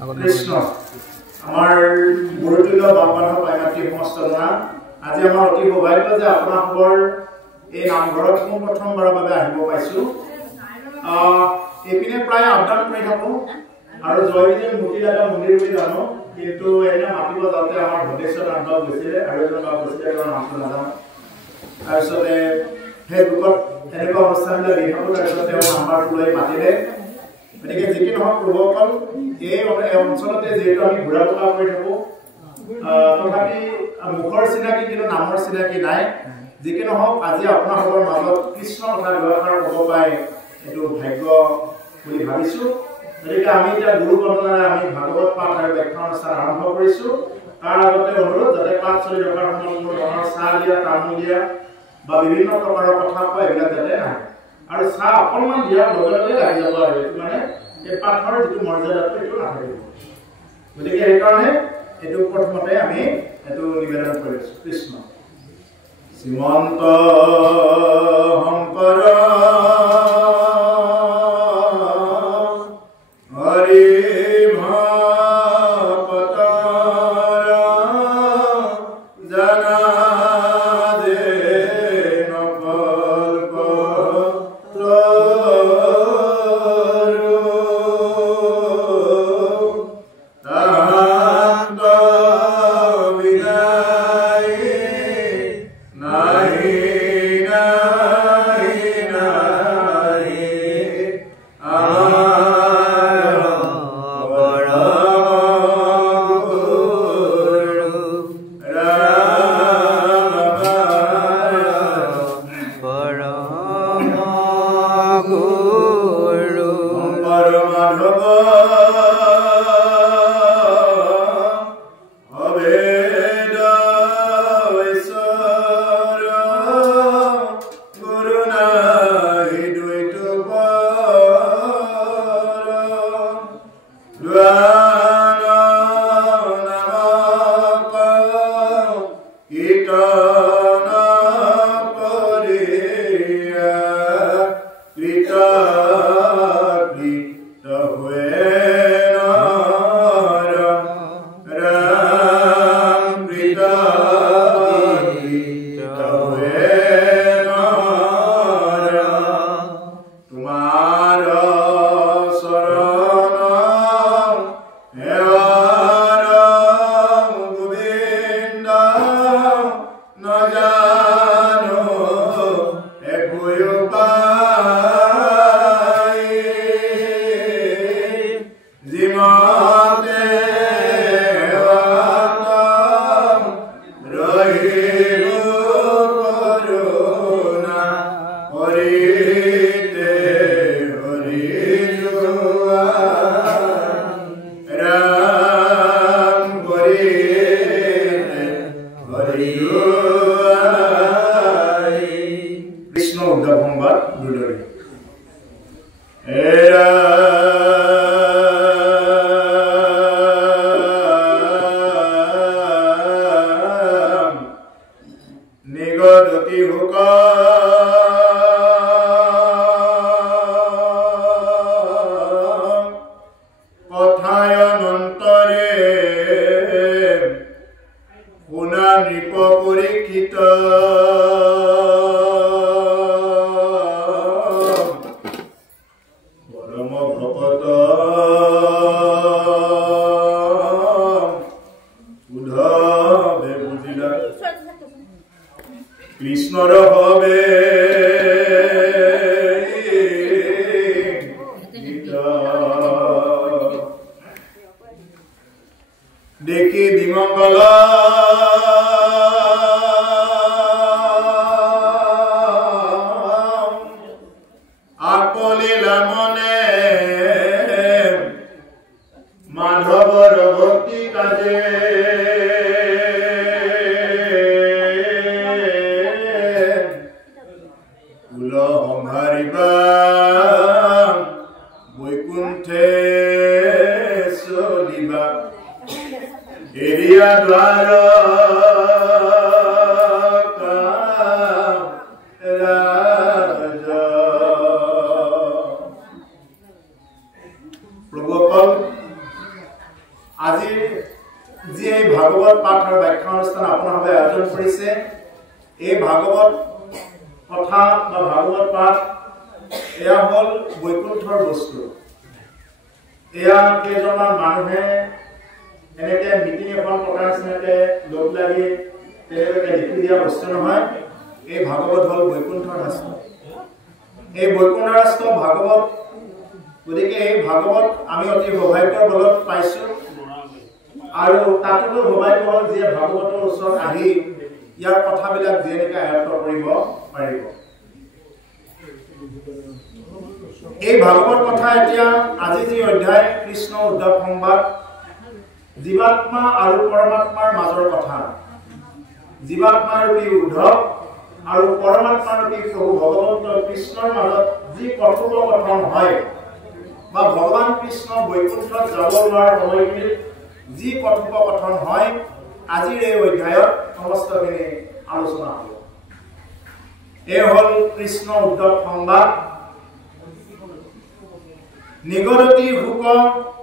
কৃষ্ণ আমাৰ গুৰুতুল্য বামবান্ধৱ পাইমাতৃ সমস্ত জনা আজি আমাৰ অতি সৌভাগ্য যে আপোনালোকৰ এই নামঘৰত প্ৰথমবাৰৰ বাবে আহিব পাইছো এপিনে প্ৰায় আপডাউন কৰি থাকো আৰু জয়বিজয় মূৰ্তিলাটা মন্দিৰ বুলি জানো কিন্তু এনে মাতিব যাওঁতে আমাৰ ভদেশ্বৰ নামঘৰ গৈছিলে আৰু এজন বাপ গৈছিলে নামটো নাজানো তাৰপিছতে সেই দুখত এনেকুৱা অনুষ্ঠানবিলাক দি থাকো তাৰপিছত তেওঁ নাম্বাৰটো লৈ মাতিলে গতিকে যিকি নহওক প্ৰভুসকল এই অঞ্চলতে যিহেতু আমি ঘূৰা পকা কৰি থাকো তথাপি মুখৰ চিনাকি কিন্তু নামৰ চিনাকি নাই যিকি নহওক আজি আপোনালোকৰ মাজত কৃষ্ণ কথা ব্যৱহাৰ হ'ব পাই এইটো ভাগ্য বুলি ভাবিছো গতিকে আমি এতিয়া গুৰু বন্দনাৰে আমি ভাগৱত পাঠ আৰু ব্যাখ্যা অনুষ্ঠান আৰম্ভ কৰিছো তাৰ আগতে অনুৰোধ যাতে পাঠ চলি থকাৰ সময়ত কোনো ধৰণৰ চাহ দিয়া তামোল দিয়া বা বিভিন্ন প্ৰকাৰৰ কথা কয় এইবিলাক যাতে নাহে আৰু চাহ অকণমান দিয়াৰ লগে লগে লাগি যাব আৰু এইটো মানে এই পাঠৰ যিটো মৰ্যাদাটো এইটো নাথাকিব গতিকে সেইকাৰণে এইটো প্ৰথমতে আমি এইটো নিবেদন কৰিছো কৃষ্ণ শ্ৰীমন্ত শংকৰ আজি যি এই ভাগৱত পাঠ আৰু ব্যাখ্যা অনুষ্ঠান আপোনালোকে আয়োজন কৰিছে এই ভাগৱত কথা বা ভাগৱত পাঠ এয়া হল বৈকুণ্ঠৰ বস্তু এয়া কেইজনমান মানুহে এনেকে মিটিং এখন পতাৰ নিচিনাকে লগ লাগি তেওঁলোকে লিখি দিয়া বস্তু নহয় এই ভাগৱত হল বৈকুণ্ঠৰ ৰাষ্ট্ৰ এই বৈকুণ্ঠ ৰাষ্ট্ৰ ভাগৱত গতিকে এই ভাগৱত আমি অতি সৌভাগ্যৰ বলত পাইছো আৰু তাতোকৈ সৌভাগ্য হল যে ভাগৱতৰ ওচৰত আহি ইয়াৰ কথাবিলাক যেনেকৈ আয়ত্ত কৰিব পাৰিব এই ভাগৱত কথা এতিয়া আজি যি অধ্যায় কৃষ্ণ উদ্ধৱ সংবাদ জীৱাত্মা আৰু পৰমাত্মাৰ মাজৰ কথা জীৱাত্মাৰূপী উদ্ধৱ আৰু পৰমাত্মাৰূপী প্ৰভু ভগৱন্ত কৃষ্ণৰ মাজত যি কথোপকথন হয় বা ভগৱান কৃষ্ণ বৈকুণ্ঠত যাব লোৱাৰ সময়খিনিত যি কথোপকথন হয় আজিৰ এই অধ্যায়ত সমস্তখিনি আলোচনা হ'ব এই হল কৃষ্ণ উদ্ধৱ সংবাদ নিগদতি হুক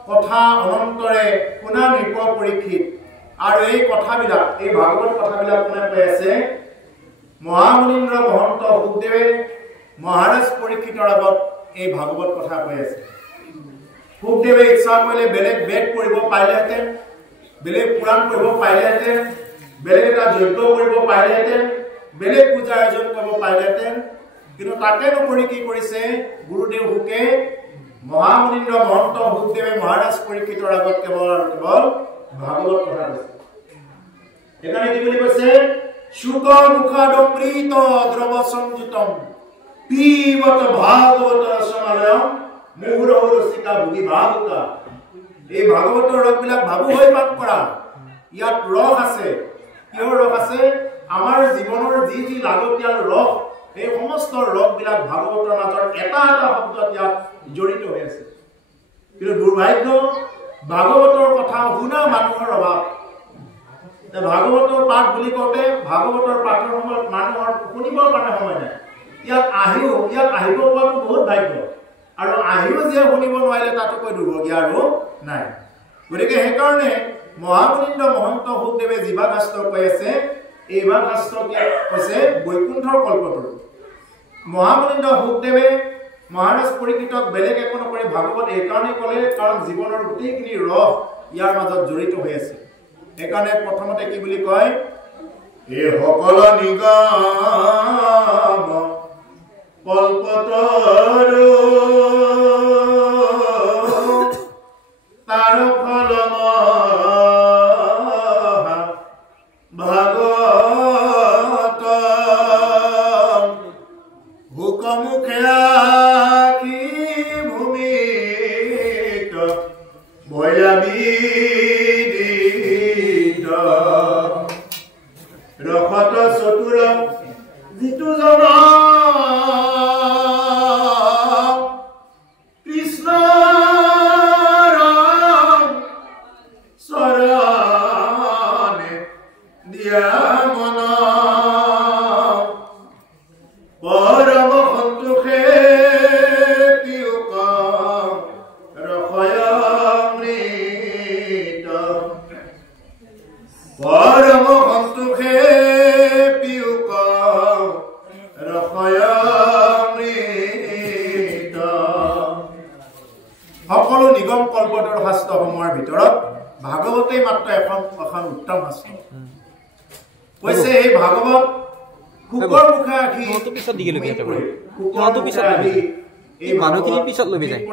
কথা অনন্তৰে শুনা নৃপ পৰীক্ষিত আৰু এই কথাবিলাক এই ভাগৱত কথাবিলাক কোনে কৈ আছে মহামুনীন্দ্ৰ মহন্ত শুকদেৱে মহাৰাজ পৰীক্ষিতৰ আগত এই ভাগৱত কথা কৈ আছে শুকদেৱে ইচ্ছা কৰিলে বেলেগ বেদ পঢ়িব পাৰিলেহেঁতেন বেলেগ পুৰাণ পঢ়িব পাৰিলেহেঁতেন বেলেগ এটা যজ্ঞ কৰিব পাৰিলেহেঁতেন বেলেগ পূজা আয়োজন কৰিব পাৰিলেহেঁতেন কিন্তু তাকে নকৰি কি কৰিছে গুৰুদেৱ হুকে মহামুনীন্দ্ৰ মহন্ত শুকদেৱে মহাৰাজ পৰীক্ষিতৰ আগত কেৱল ভাগৱত কথা কৈছে এখানে কি বুলি কৈছে শুক মুখাদমৃত দ্ৰৱ সংযুতম পিবত ভাগৱত ৰসমালয়ম মুহুৰহ ৰসিকা ভুগি ভাগৱতা এই ভাগৱতৰ ৰসবিলাক ভাবু হৈ পাঠ কৰা ইয়াত ৰস আছে কিহৰ ৰস আছে আমাৰ জীৱনৰ যি যি লাগতিয়াল ৰস এই সমস্ত ৰসবিলাক ভাগৱতৰ মাজৰ এটা এটা শব্দত ইয়াত জড়িত হৈ আছে কিন্তু দুৰ্ভাগ্য ভাগৱতৰ কথা শুনা মানুহৰ অভাৱ ভাগৱতৰ পাঠ বুলি কওঁতে ভাগৱতৰ পাঠৰ সময়ত মানুহৰ শুনিবৰ কাৰণে সময় নাই ইয়াত আহিব পোৱাটো বহুত ভাগ্য আৰু আহিও যে শুনিব নোৱাৰিলে তাতোকৈ দুৰ্ভাগ্য আৰু নাই গতিকে সেইকাৰণে মহামুনীন্দ্ৰ মহন্ত শুকদেৱে যিভা শাস্ত্ৰ কৈ আছে এইভা শাস্ত্ৰকে কৈছে বৈকুণ্ঠৰ কল্পতৰু মহামুনীন্দ্ৰ শুকদেৱে মহাৰাজ পৰীক্ষিতক বেলেগ একো নকৰি ভাগৱত এইকাৰণে ক'লে কাৰণ জীৱনৰ গোটেইখিনি ৰস ইয়াৰ মাজত জড়িত হৈ আছে সেইকাৰণে প্ৰথমতে কি বুলি কয় এই সকল নিগম কল্পতৰু তাৰ ফল ভাগৱত হুকমুখে আখি ভূমিত ভয়াবিদিত ৰসত চতুৰ যিটো জন কৃষ্ণ চৰণে দিয়া মন পৰম সন্তোষে পিউক ৰসয়ামৃত পৰম সন্তোষে পিউক ৰসয়ামৃত সকলো নিগম কল্পতৰ শাস্ত্ৰসমূহৰ ভিতৰত ভাগৱতেই মাত্ৰ এখন উত্তম শাস্ত্ৰ কৈছে এই ভাগৱত শুকৰ মুখে আহি পিছত দি গেল এই মানুহখিনি পিছত লৈ যায়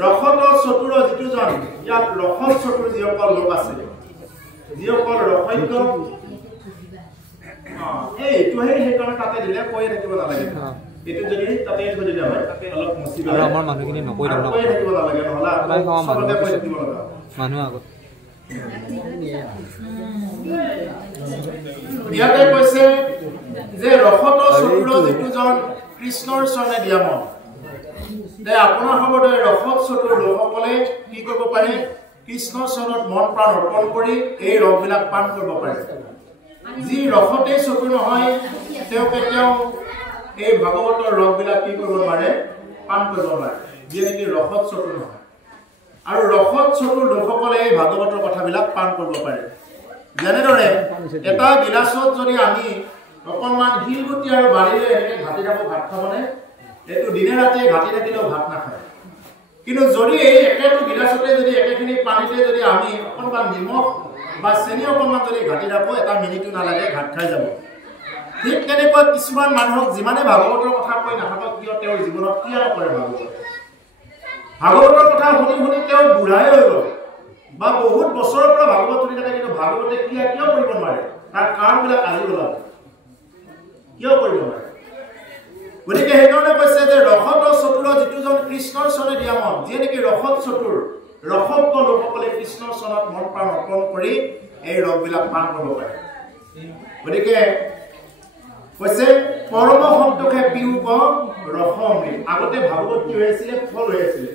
ৰসত চতুৰ যিটো জন ইয়াত ৰসত চতুৰ যিসকল লোক আছে যিসকল ৰসজ্ঞ এইটোহে সেইকাৰণে তাতে দিলে কৈয়ে থাকিব নালাগে এইটো যদি তাতে থৈ দিলে হয় অলপ মুচি আৰু আমাৰ মানুহখিনি নকৈ থাকিব নালাগে নহ'লে কৈ থাকিব লগা মানুহ আগত ইয়াতে কৈছে যে ৰসত চতুৰ যিটো জন কৃষ্ণৰ চৰণে দিয়া মন আপোনাৰ সমদয় ৰসত চতুৰ লোকসকলে কি কৰিব পাৰে কৃষ্ণৰ চৰণত মন প্ৰাণ অৰ্পণ কৰি এই ৰসবিলাক পান কৰিব পাৰে যি ৰসতে চতুৰ নহয় তেওঁ কেতিয়াও এই ভাগৱতৰ ৰসবিলাক কি কৰিব নোৱাৰে পান কৰিব নোৱাৰে যিয়ে নেকি ৰসত চতুৰ নহয় আৰু ৰসত চতুৰ লোকসকলে এই ভাগৱতৰ কথাবিলাক পান কৰিব পাৰে যেনেদৰে এটা গিলাচত যদি আমি অকণমান শিলগুটি আৰু বাৰীৰে এনেকৈ ঘাটি থাকোঁ ভাত খাবনে এইটো দিনে ৰাতিয়ে ঘাটি থাকিলেও ভাত নাখায় কিন্তু যদি এই একেটো গিলাচতে যদি একেখিনি পানীতে যদি আমি অকণমান নিমখ বা চেনি অকণমান যদি ঘাটি থাকোঁ এটা মিনিটো নালাগে ঘাট খাই যাব ঠিক তেনেকুৱা কিছুমান মানুহক যিমানে ভাগৱতৰ কথা কৈ নাথাকক কিয় তেওঁৰ জীৱনত কি নকৰে ভাগৱতৰ কথা শুনি শুনি তেওঁ বুঢ়াই হৈ গ'ল বা বহুত বছৰৰ পৰা ভাগৱত শুনি থাকে কিন্তু ভাগৱতে কিয় কৰিব নোৱাৰে তাৰ কাৰণবিলাক আজি ওলাব কিয় কৰিব নোৱাৰে গতিকে সেইকাৰণে কৈছে যে ৰসত চতুৰ যিটোজন কৃষ্ণৰ চৰণে দিয়া মন যিয়ে নেকি ৰসত চতুৰ ৰসজ্ঞ লোকসকলে কৃষ্ণৰ চৰণত মন প্ৰাণ অৰ্পণ কৰি এই ৰসবিলাক পান কৰিব পাৰে গতিকে কৈছে পৰম সন্তোষে পিউক ৰসমৃত আগতে ভাগৱত কি হৈ আছিলে ফল হৈ আছিলে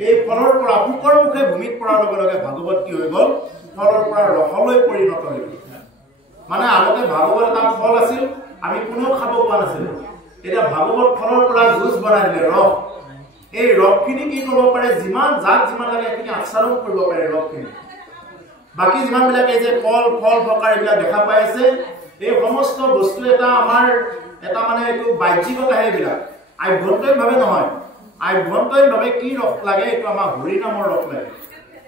এই ফলৰ পৰা পোকৰ মুখে ভূমিত পৰাৰ লগে লগে ভাগৱত কি হৈ গ'ল ফলৰ পৰা ৰসলৈ পৰিণত হৈ গ'ল মানে আগতে ভাগৱত এটা ফল আছিল আমি কোনেও খাব পোৱা নাছিলো এতিয়া ভাগৱত ফলৰ পৰা জুচ বনাই দিলে ৰস এই ৰসখিনি কি কৰিব পাৰে যিমান যাক যিমান লাগে সেইখিনি আস্বাদন কৰিব পাৰে ৰসখিনি বাকী যিমানবিলাক এই যে ফল ফকাৰ এইবিলাক দেখা পাই আছে এই সমস্ত বস্তু এটা আমাৰ এটা মানে এইটো বাহ্যিকতা সেইবিলাক আভ্যন্তৰীণভাৱে নহয় আভ্যন্তৰীণভাৱে কি ৰস লাগে এইটো আমাৰ হৰি নামৰ ৰস লাগে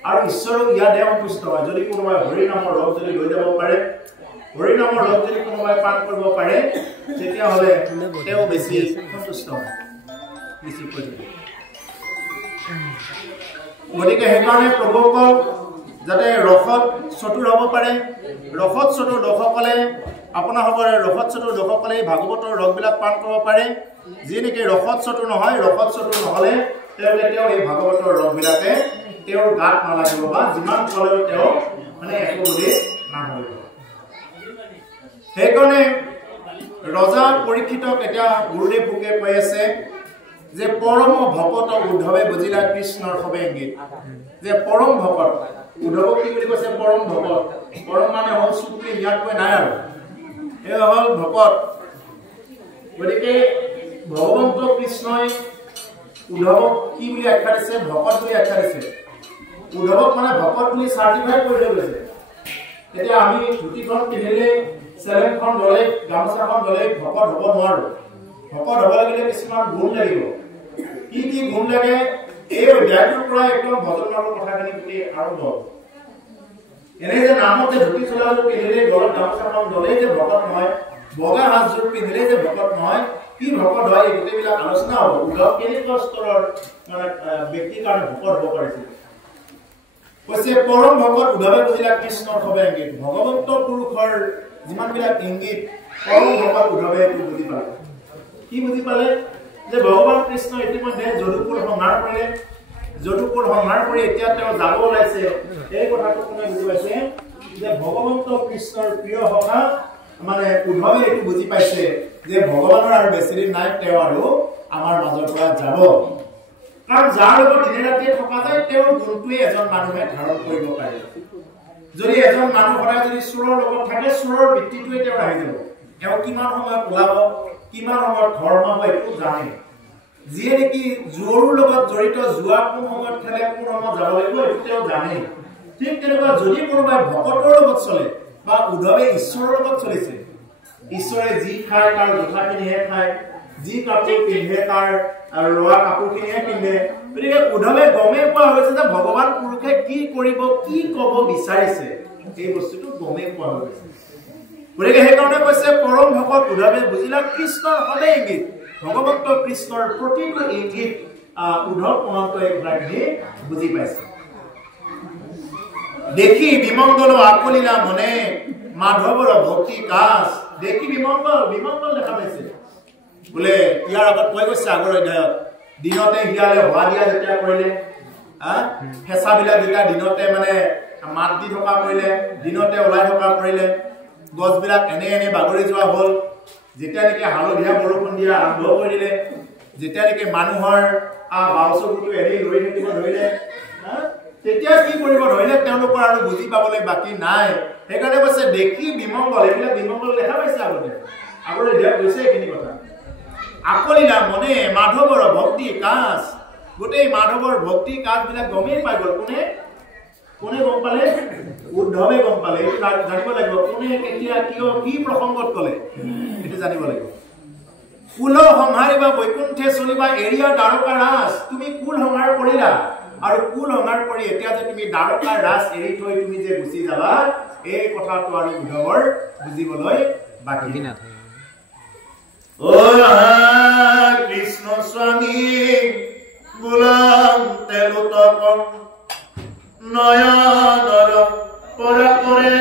আৰু ঈশ্বৰক ইয়াতে সন্তুষ্ট হয় যদি কোনোবাই হৰি নামৰ ৰস যদি লৈ যাব পাৰে হৰি নামৰ ৰস যদি কোনোবাই পান কৰিব পাৰে তেতিয়াহ'লে তেওঁ বেছি সন্তুষ্ট হয় বেছি প্ৰয়োজন গতিকে সেইকাৰণে প্ৰভুসকল যাতে ৰসত চতুৰ হ'ব পাৰে ৰসত চতুৰ লোকসকলে আপোনাসকলে ৰসত চতুৰ লোকসকলে ভাগৱতৰ ৰসবিলাক পান কৰিব পাৰে যিয়ে নেকি ৰসত চতুৰ নহয় ৰসত চতুৰ নহ'লে তেওঁ এই ভাগৱতৰ ৰসবিলাকে তেওঁৰ গাত নালাগিব বা যিমান ক'লেও তেওঁ মানে একো বুলি নাভাবিব সেইকাৰণে ৰজা পৰীক্ষিতক এতিয়া গুৰুদেৱ ভোগে কৈ আছে যে পৰম ভকত উদ্ধৱে বুজিলা কৃষ্ণৰ সবে ইংগিত যে পৰম ভকত উদ্ধৱক কি বুলি কৈছে পৰম ভকত পৰম মানে হ'ল চুক্তি ইয়াতকৈ নাই আৰু এই হ'ল ভকত গতিকে ভগৱন্ত কৃষ্ণই উদ্ধৱক কি বুলি আখ্যা দিছে ভকত বুলি আখ্যা দিছে উদ্ধৱক মানে ভকত বুলি চাৰ্টিফাই কৰি লৈ গৈছে এতিয়া আমি ধুতিখন পিন্ধিলে চেলেংখন ল'লে গামোচাখন ল'লে ভকত হ'ব নোৱাৰো ভকত হ'ব লাগিলে কিছুমান গুণ লাগিব কি গুণ লাগে এই অধ্যায়টোৰ পৰা একদম ভজনৰ কথাখিনি গোটেই আৰম্ভ হ'ব এনে যে নামতে ধুতি চোলাযোৰ পিন্ধিলে গলত গামোচাখন ল'লে যে ভকত নহয় বগা সাজযোৰ পিন্ধিলে যে ভকত নহয় কি ভকত হয় এই গোটেইবিলাক আলোচনা হ'ব উদ্ধৱ কেনেকুৱা স্তৰৰ মানে ব্যক্তিৰ কাৰণে ভকত হ'ব পাৰিছিল কৈছে পৰম ভকত উদ্ধৱে বুজিলা কৃষ্ণৰ সবে ইংগিত ভগৱন্ত পুৰুষৰ যিমানবিলাক ইংগিত পৰম ভকত উদ্ধৱে এইটো বুজি পালে কি বুজি পালে যে ভগৱান কৃষ্ণ ইতিমধ্যে যদুপুৰ সংহাৰ কৰিলে যদুপুৰ সংহাৰ কৰি এতিয়া তেওঁ যাব ওলাইছে এই কথাটো কোনে বুজি পাইছে যে ভগৱন্ত কৃষ্ণৰ প্ৰিয় সখা মানে উদ্ধৱে এইটো বুজি পাইছে যে ভগৱানৰ আৰু বেছিদিন নাই তেওঁ আৰু আমাৰ মাজৰ পৰা যাব কাৰণ যাৰ লগত দিনে ৰাতিয়ে থকা যায় তেওঁৰ গুণটোৱে এজন মানুহে ধাৰণ কৰিব পাৰে যদি এজন মানুহ সদায় যদি চোৰৰ লগত থাকে চোৰৰ বৃত্তিটোৱে তেওঁৰ আহি যাব তেওঁ কিমান সময়ত ওলাব কিমান সময়ত ঘৰ সোমাব এইটো জানে যিয়ে নেকি জোৰৰ লগত জড়িত জুৱা কোন সময়ত খেলে কোন সময়ত যাব লাগিব এইটো তেওঁ জানে ঠিক তেনেকুৱা যদি কোনোবাই ভকতৰ লগত চলে বা উদ্ধৱে ঈশ্বৰৰ লগত চলিছে ঈশ্বৰে যি খায় তাৰ জোঠাখিনিহে খায় যি কাপোৰ পিন্ধে তাৰ লোৱা কাপোৰখিনিহে পিন্ধে গতিকে উদ্ধৱে গমেই পোৱা হৈছে যে ভগৱান পুৰুষে কি কৰিব কি ক'ব বিচাৰিছে এই বস্তুটো গমেই পোৱা হৈছে গতিকে সেইকাৰণে কৈছে পৰম ভকত উদ্ধৱে বুজিলা কৃষ্ণৰ সবে ইংগিত ভগৱন্ত কৃষ্ণৰ প্ৰতিটো ইংগিত উদ্ধৱ মহন্তই এইবিলাকখিনি বুজি পাইছে দেখি বিমংগল আকলিলা মনে মাধৱৰ ভক্তি কাজ দেখি বিমংগল দেখা পাইছে বোলে ইয়াৰ আগত কৈ গৈছে আগৰ অধ্যায়ত দিনতে হিয়ালে হোৱা দিয়া যেতিয়া কৰিলে হেঁচাবিলাক যেতিয়া দিনতে মানে মাত দি থকা কৰিলে দিনতে ওলাই থকা কৰিলে গছবিলাক এনে বাগৰি যোৱা হ'ল যেতিয়া নেকি হালধীয়া বৰষুণ দিয়া আৰম্ভ কৰি দিলে যেতিয়া নেকি মানুহৰ বাউচকুটো এৰি ৰৈ থাকিব ধৰিলে তেতিয়া কি কৰিব ধৰিলে তেওঁলোকৰ আৰু বুজি পাবলৈ বাকী নাই সেইকাৰণে কৈছে দেখি বিমংগল এইবিলাক বিমংগল দেখা পাইছে আগতে দিয়া গৈছে এইখিনি কথা আকলিলা মনে মাধৱৰ ভক্তি কাজ গোটেই মাধৱৰ ভক্তি কাজবিলাক গমেই পাই গ'ল কোনে গম পালে উদ্ধৱে গম পালে এইটো জানিব লাগিব কোনে কেতিয়া কিয় কি প্ৰসংগত ক'লে এইটো জানিব লাগিব কুল সংহাৰিবা বৈকুণ্ঠে চলিবা এৰিয়া দ্বাৰকা ৰাজ তুমি কুল সংহাৰ কৰিলা আৰু কুল সংহাৰ কৰি এতিয়া যে তুমি দ্বাৰকা ৰাজ এৰি থৈ তুমি যে গুচি যাবা এই কথাটো আৰু উদ্ধৱৰ বুজিবলৈ বাকী নাথাকে ও কৃষ্ণ স্বামী গোলাম তেলুতকম নয়নৰ পৰা কৰে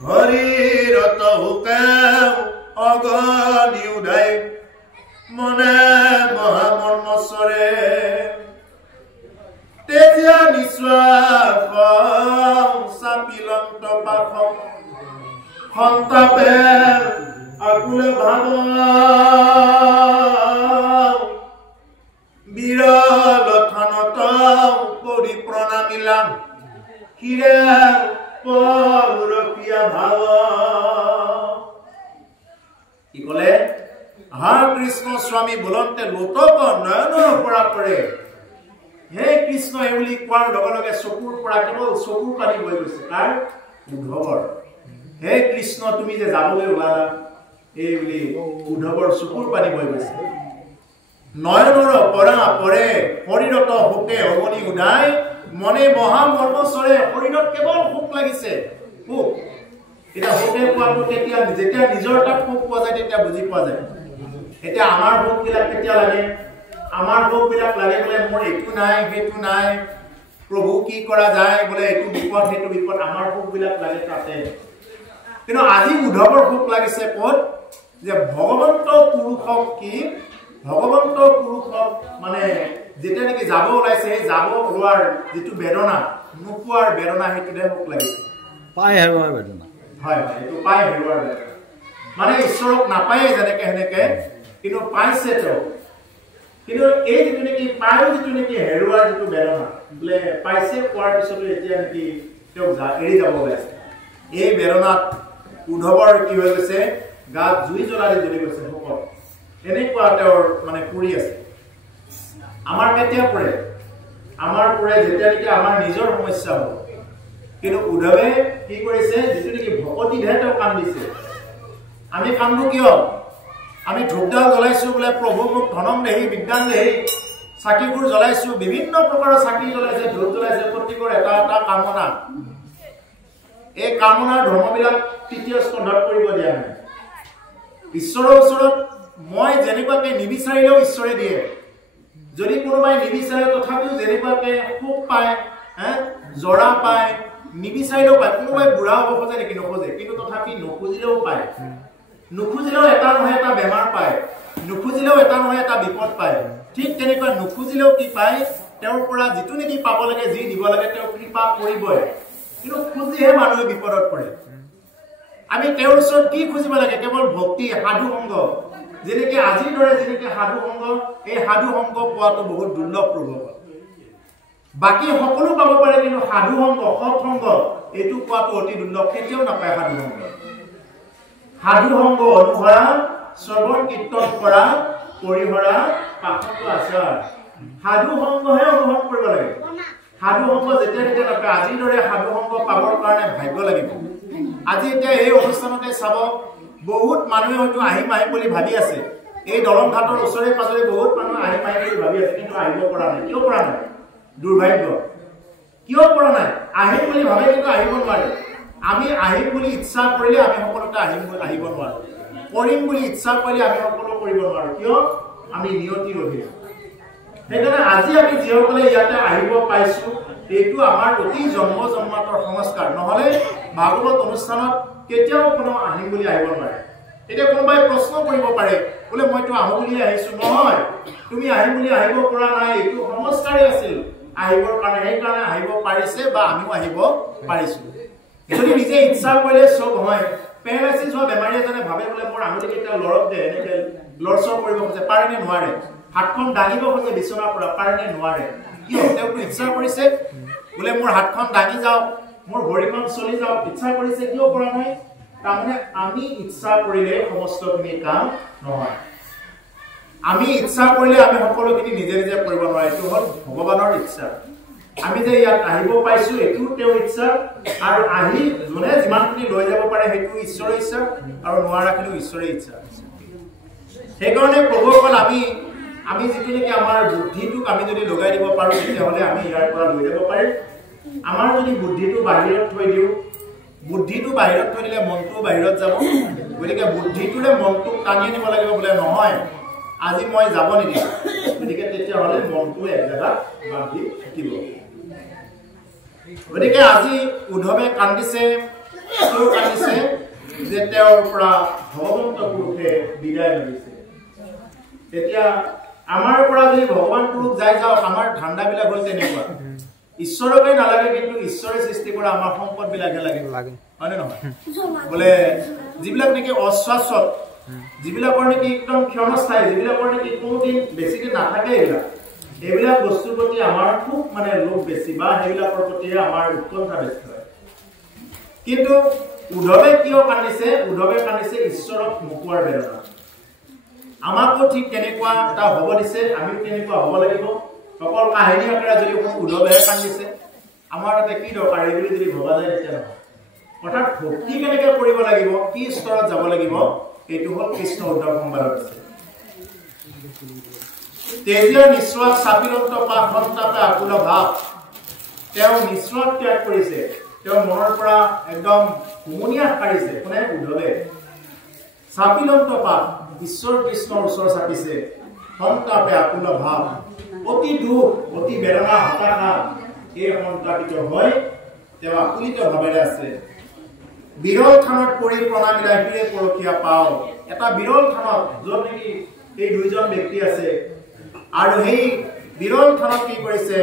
হৰিৰত হুকে অগনি উদাই মনে মহামৰ্মচৰে তেজীয়া নিশ্বাস চাপিলন্ত পাখ সন্তাপে আকুলে ভাব বিৰল থানত পৰি প্ৰণামিলাম হিৰে পৰকীয়া ভাৱ কি ক'লে হা কৃষ্ণ স্বামী বলন্তে লোটক নয়নৰ পৰা পৰে হে কৃষ্ণ এই বুলি কোৱাৰ লগে লগে চকুৰ পৰা কেৱল চকুৰ পানী বৈ গৈছে কাৰ উদ্ধৱৰ হে কৃষ্ণ তুমি যে যাবলৈ ওলালা এই বুলি উদ্ধৱৰ চকুৰ পানী বৈ গৈছে নয়নৰ পৰা পৰে শৰীৰত হুকে অগনি উদাই মনে মহা মৰ্মচৰে শৰীৰত কেৱল সুখ লাগিছে সুখ এটা হুকে পোৱাটো কেতিয়া যেতিয়া নিজৰ তাত সুখ পোৱা যায় তেতিয়া বুজি পোৱা যায় এতিয়া আমাৰ সুখবিলাক কেতিয়া লাগে আমাৰ সুখবিলাক লাগে বোলে মোৰ একো নাই সেইটো নাই প্ৰভু কি কৰা যায় বোলে এইটো বিপদ সেইটো বিপদ আমাৰ সুখবিলাক লাগে তাতে কিন্তু আজি উদ্ধৱৰ সুখ লাগিছে ক'ত যে ভগৱন্ত পুৰুষক কি ভগৱন্ত পুৰুষক মানে যেতিয়া নেকি যাব ওলাইছে সেই যাব ওলোৱাৰ যিটো বেদনা নোপোৱাৰ বেদনা সেইটোহে সুখ লাগিছে পাই হেৰুৱাৰ বেদনা হয় এইটো পাই হেৰুৱাৰ বেদনা মানে ঈশ্বৰক নাপায়ে যেনেকে সেনেকে কিন্তু পাইছে তেওঁ কিন্তু এই যিটো নেকি পায়ো যিটো নেকি হেৰুৱাৰ যিটো বেদনা বোলে পাইছে পোৱাৰ পিছতো এতিয়া নেকি তেওঁক এৰি যাব ওলাইছে এই বেদনাত উদ্ধৱৰ কি হৈ গৈছে গাত জুই জ্বলাই জ্বলি গৈছে শোকত এনেকুৱা তেওঁৰ মানে পৰি আছে আমাৰ কেতিয়া পৰে আমাৰ পৰে যেতিয়া নেকি আমাৰ নিজৰ সমস্যা হ'ব কিন্তু উদ্ধৱে কি কৰিছে যিটো নেকি ভকতিহে তেওঁ কান্দিছে আমি কান্দো কিয় আমি ধূপডাল জ্বলাইছো বোলে প্ৰভু মোক ধনম দেহি বিজ্ঞান দেহি চাকিবোৰ জ্বলাইছো বিভিন্ন প্ৰকাৰৰ চাকি জ্বলাইছে ধূপ জ্বলাইছে প্ৰত্যেকৰ এটা এটা কামনা এই কামনাৰ ধৰ্মবিলাক তৃতীয় স্কন্ধত কৰিব দিয়া নাই ঈশ্বৰৰ ওচৰত মই যেনেকুৱাকে নিবিচাৰিলেও ঈশ্বৰে দিয়ে যদি কোনোবাই নিবিচাৰে তথাপিও যেনেকুৱাকে সুখ পায় জৰা পায় নিবিচাৰিলেও পায় কোনোবাই বুঢ়া হ'ব খোজে নেকি নোখোজে কিন্তু তথাপি নুখুজিলেও পায় নুখুজিলেও এটা নহয় এটা বেমাৰ পায় নুখুজিলেও এটা নহয় এটা বিপদ পায় ঠিক তেনেকুৱা নুখুজিলেও কি পায় তেওঁৰ পৰা যিটো নেকি পাব লাগে যি দিব লাগে তেওঁ কৃপা কৰিবই কিন্তু খুজিহে মানুহে বিপদত পৰে আমি তেওঁৰ ওচৰত কি খুজিব লাগে কেৱল ভক্তি সাধু সংগ যেনেকে আজিৰ দৰে যেনেকে সাধু সংগ এই সাধু সংগ পোৱাটো বহুত দুৰ্লভ প্ৰভু বাকি সকলো পাব পাৰে কিন্তু সাধু সংগ সৎ সংগ এইটো পোৱাটো অতি দুৰ্লভ কেতিয়াও নাপায় সাধু সংগ অনুসৰা শ্ৰৱণ কীৰ্তন কৰা পৰিহৰা পাঠক আচাৰ সাধু সংগহে অনুভৱ কৰিব লাগে সাধু সংগ যেতিয়া তেতিয়া নাপায় আজিৰ দৰে সাধু সংগ পাবৰ কাৰণে ভাগ্য লাগিব আজি এতিয়া এই অনুষ্ঠানতে চাব বহুত মানুহে হয়তো আহিম বুলি ভাবি আছে এই দলং ঘাটৰ ওচৰে পাজৰে বহুত মানুহ আহিম বুলি ভাবি আছে কিন্তু আহিব পৰা নাই কিয় পৰা নাই দুৰ্ভাগ্য কিয় পৰা নাই আহিম বুলি ভাবে কিন্তু আহিব নোৱাৰে আমি আহিম বুলি ইচ্ছা কৰিলে আমি সকলোতে আহিব নোৱাৰো কৰিম বুলি ইচ্ছা কৰিলে আমি সকলো কৰিব নোৱাৰো কিয় আমি নিয়তিৰ অধীন সেইকাৰণে আজি আমি যিসকলে ইয়াতে আহিব পাইছো এইটো আমাৰ অতি জন্মান্তৰ সংস্কাৰ নহলে ভাগৱত অনুষ্ঠানত কেতিয়াও কোনো আহিম বুলি আহিব নোৱাৰে এতিয়া কোনোবাই প্ৰশ্ন কৰিব পাৰে বোলে মইতো আহো বুলি আহিছো নহয় তুমি আহিম বুলি আহিব পৰা নাই এইটো সংস্কাৰেই আছিল আহিবৰ কাৰণে সেইকাৰণে আহিব পাৰিছে বা আমিও আহিব পাৰিছো যদি নিজে ইচ্ছা কৰিলে চব হয় পেৰালাইচিছ হোৱা বেমাৰী এজনে ভাবে বোলে মোৰ আঙুলিকেইটা লৰক দে এনেকে লৰচৰ কৰিব খোজে পাৰে নে নোৱাৰে হাতখন দাঙিব খোজে বিচনাৰ পৰা পাৰে নে নোৱাৰে কিয় তেওঁটো ইচ্ছা কৰিছে বোলে মোৰ হাতখন দাঙি যাওক মোৰ ভৰিখন চলি যাওক ইচ্ছা কৰিছে কিয় পৰা নাই তাৰমানে আমি ইচ্ছা কৰিলে সমস্তখিনি কাম নহয় আমি ইচ্ছা কৰিলে আমি সকলোখিনি নিজে নিজে কৰিব নোৱাৰো এটো হল ভগৱানৰ ইচ্ছা আমি যে ইয়াত আহিব পাইছো এটো তেওঁৰ ইচ্ছা আৰু আহি যোনে যিমানখিনি লৈ যাব পাৰে হেতু ঈশ্বৰৰ ইচ্ছা আৰু নোৱাৰাখিনি ঈশ্বৰৰ ইচ্ছা সেইকাৰণে প্ৰভুসকল আমি যেটো নেকি আমাৰ বুদ্ধিটোক আমি যদি লগাই দিব পাৰো তেতিয়াহলে আমি ইয়াৰ পৰা লৈ যাব পাৰিম আমাৰ যদি বুদ্ধিটো বাহিৰত থৈ দিও বুদ্ধিটো বাহিৰত থৈ দিলে মনটো বাহিৰত যাব গতিকে বুদ্ধিটোৰে মনটো টানি নিব লাগিব বলে নহয় আজি মই যাব নিদি গতিকে তেতিয়াহলে মনটো এক জায়গাত বান্ধি থাকিব গতিকে আজি উদ্ধৱে কান্দিছে কিয় কান্দিছে যে তেওঁৰ পৰা ভগৱন্ত পুৰুষে বিদায় লৈছে তেতিয়া আমাৰ পৰা যদি ভগৱান পুৰুষ যাই যাওক আমাৰ ধান্দাবিলাক হল তেনেকুৱা ঈশ্বৰকে নালাগে কিন্তু ঈশ্বৰে সৃষ্টি কৰা আমাৰ সম্পদ বিলাকে লাগে হয়নে নহয় বলে যিবিলাক নেকি অশ্বাসত যিবিলাকৰ নেকি একদম ক্ষণস্থায়ী যিবিলাকৰ নেকি কোনোদিন বেছিদিন নাথাকে এইবিলাক বস্তুৰ প্ৰতি আমাৰ খুব মানে লোভ বেছি বা সেইবিলাকৰ প্ৰতি আমাৰ উৎকণ্ঠা বেছি হয় কিন্তু উদ্ধৱে কিয় কান্দিছে উদ্ধৱে কান্দিছে ঈশ্বৰক মুকুৱাৰ বেদনা আমাকো ঠিক তেনেকুৱা এটা হ'ব দিছে আমিও তেনেকুৱা হ'ব লাগিব অকল কাহিনী আকাৰে যদি কোনো উদ্ধৱে কান্দিছে আমাৰ তাতে কি দৰকাৰ বুলি যদি ভবা যায় তেতিয়া অৰ্থাৎ ভক্তি কেনেকৈ কৰিব লাগিব কি স্তৰত যাব লাগিব এইটো হল কৃষ্ণ উদ্ধৱ সংবাদত আছে তেজীয় নিশ্বাস চাপিলন্ত পা সন্তাপে আকুল ভাৱ তেওঁ নিশ্বাস ত্যাগ কৰিছে তেওঁ মনৰ পৰা একদম হুমুনিয়াহ কাঢ়িছে কোনে উদ্ধৱে চাপিলন্ত পা ঈশ্বৰ কৃষ্ণৰ ওচৰ চাপিছে সন্তাপে আকুল ভাৱ অতি দুখ অতি বেদনা হতাশা এই সন্তাপিত হৈ তেওঁ আকুলিত ভাৱেৰে আছে বিৰল থানত পৰি প্ৰণামিলা হিৰে পৰখীয়া পাও এটা বিৰল থানত য'ত নেকি এই দুইজন ব্যক্তি আছে আৰু সেই বিৰল থানত কি কৰিছে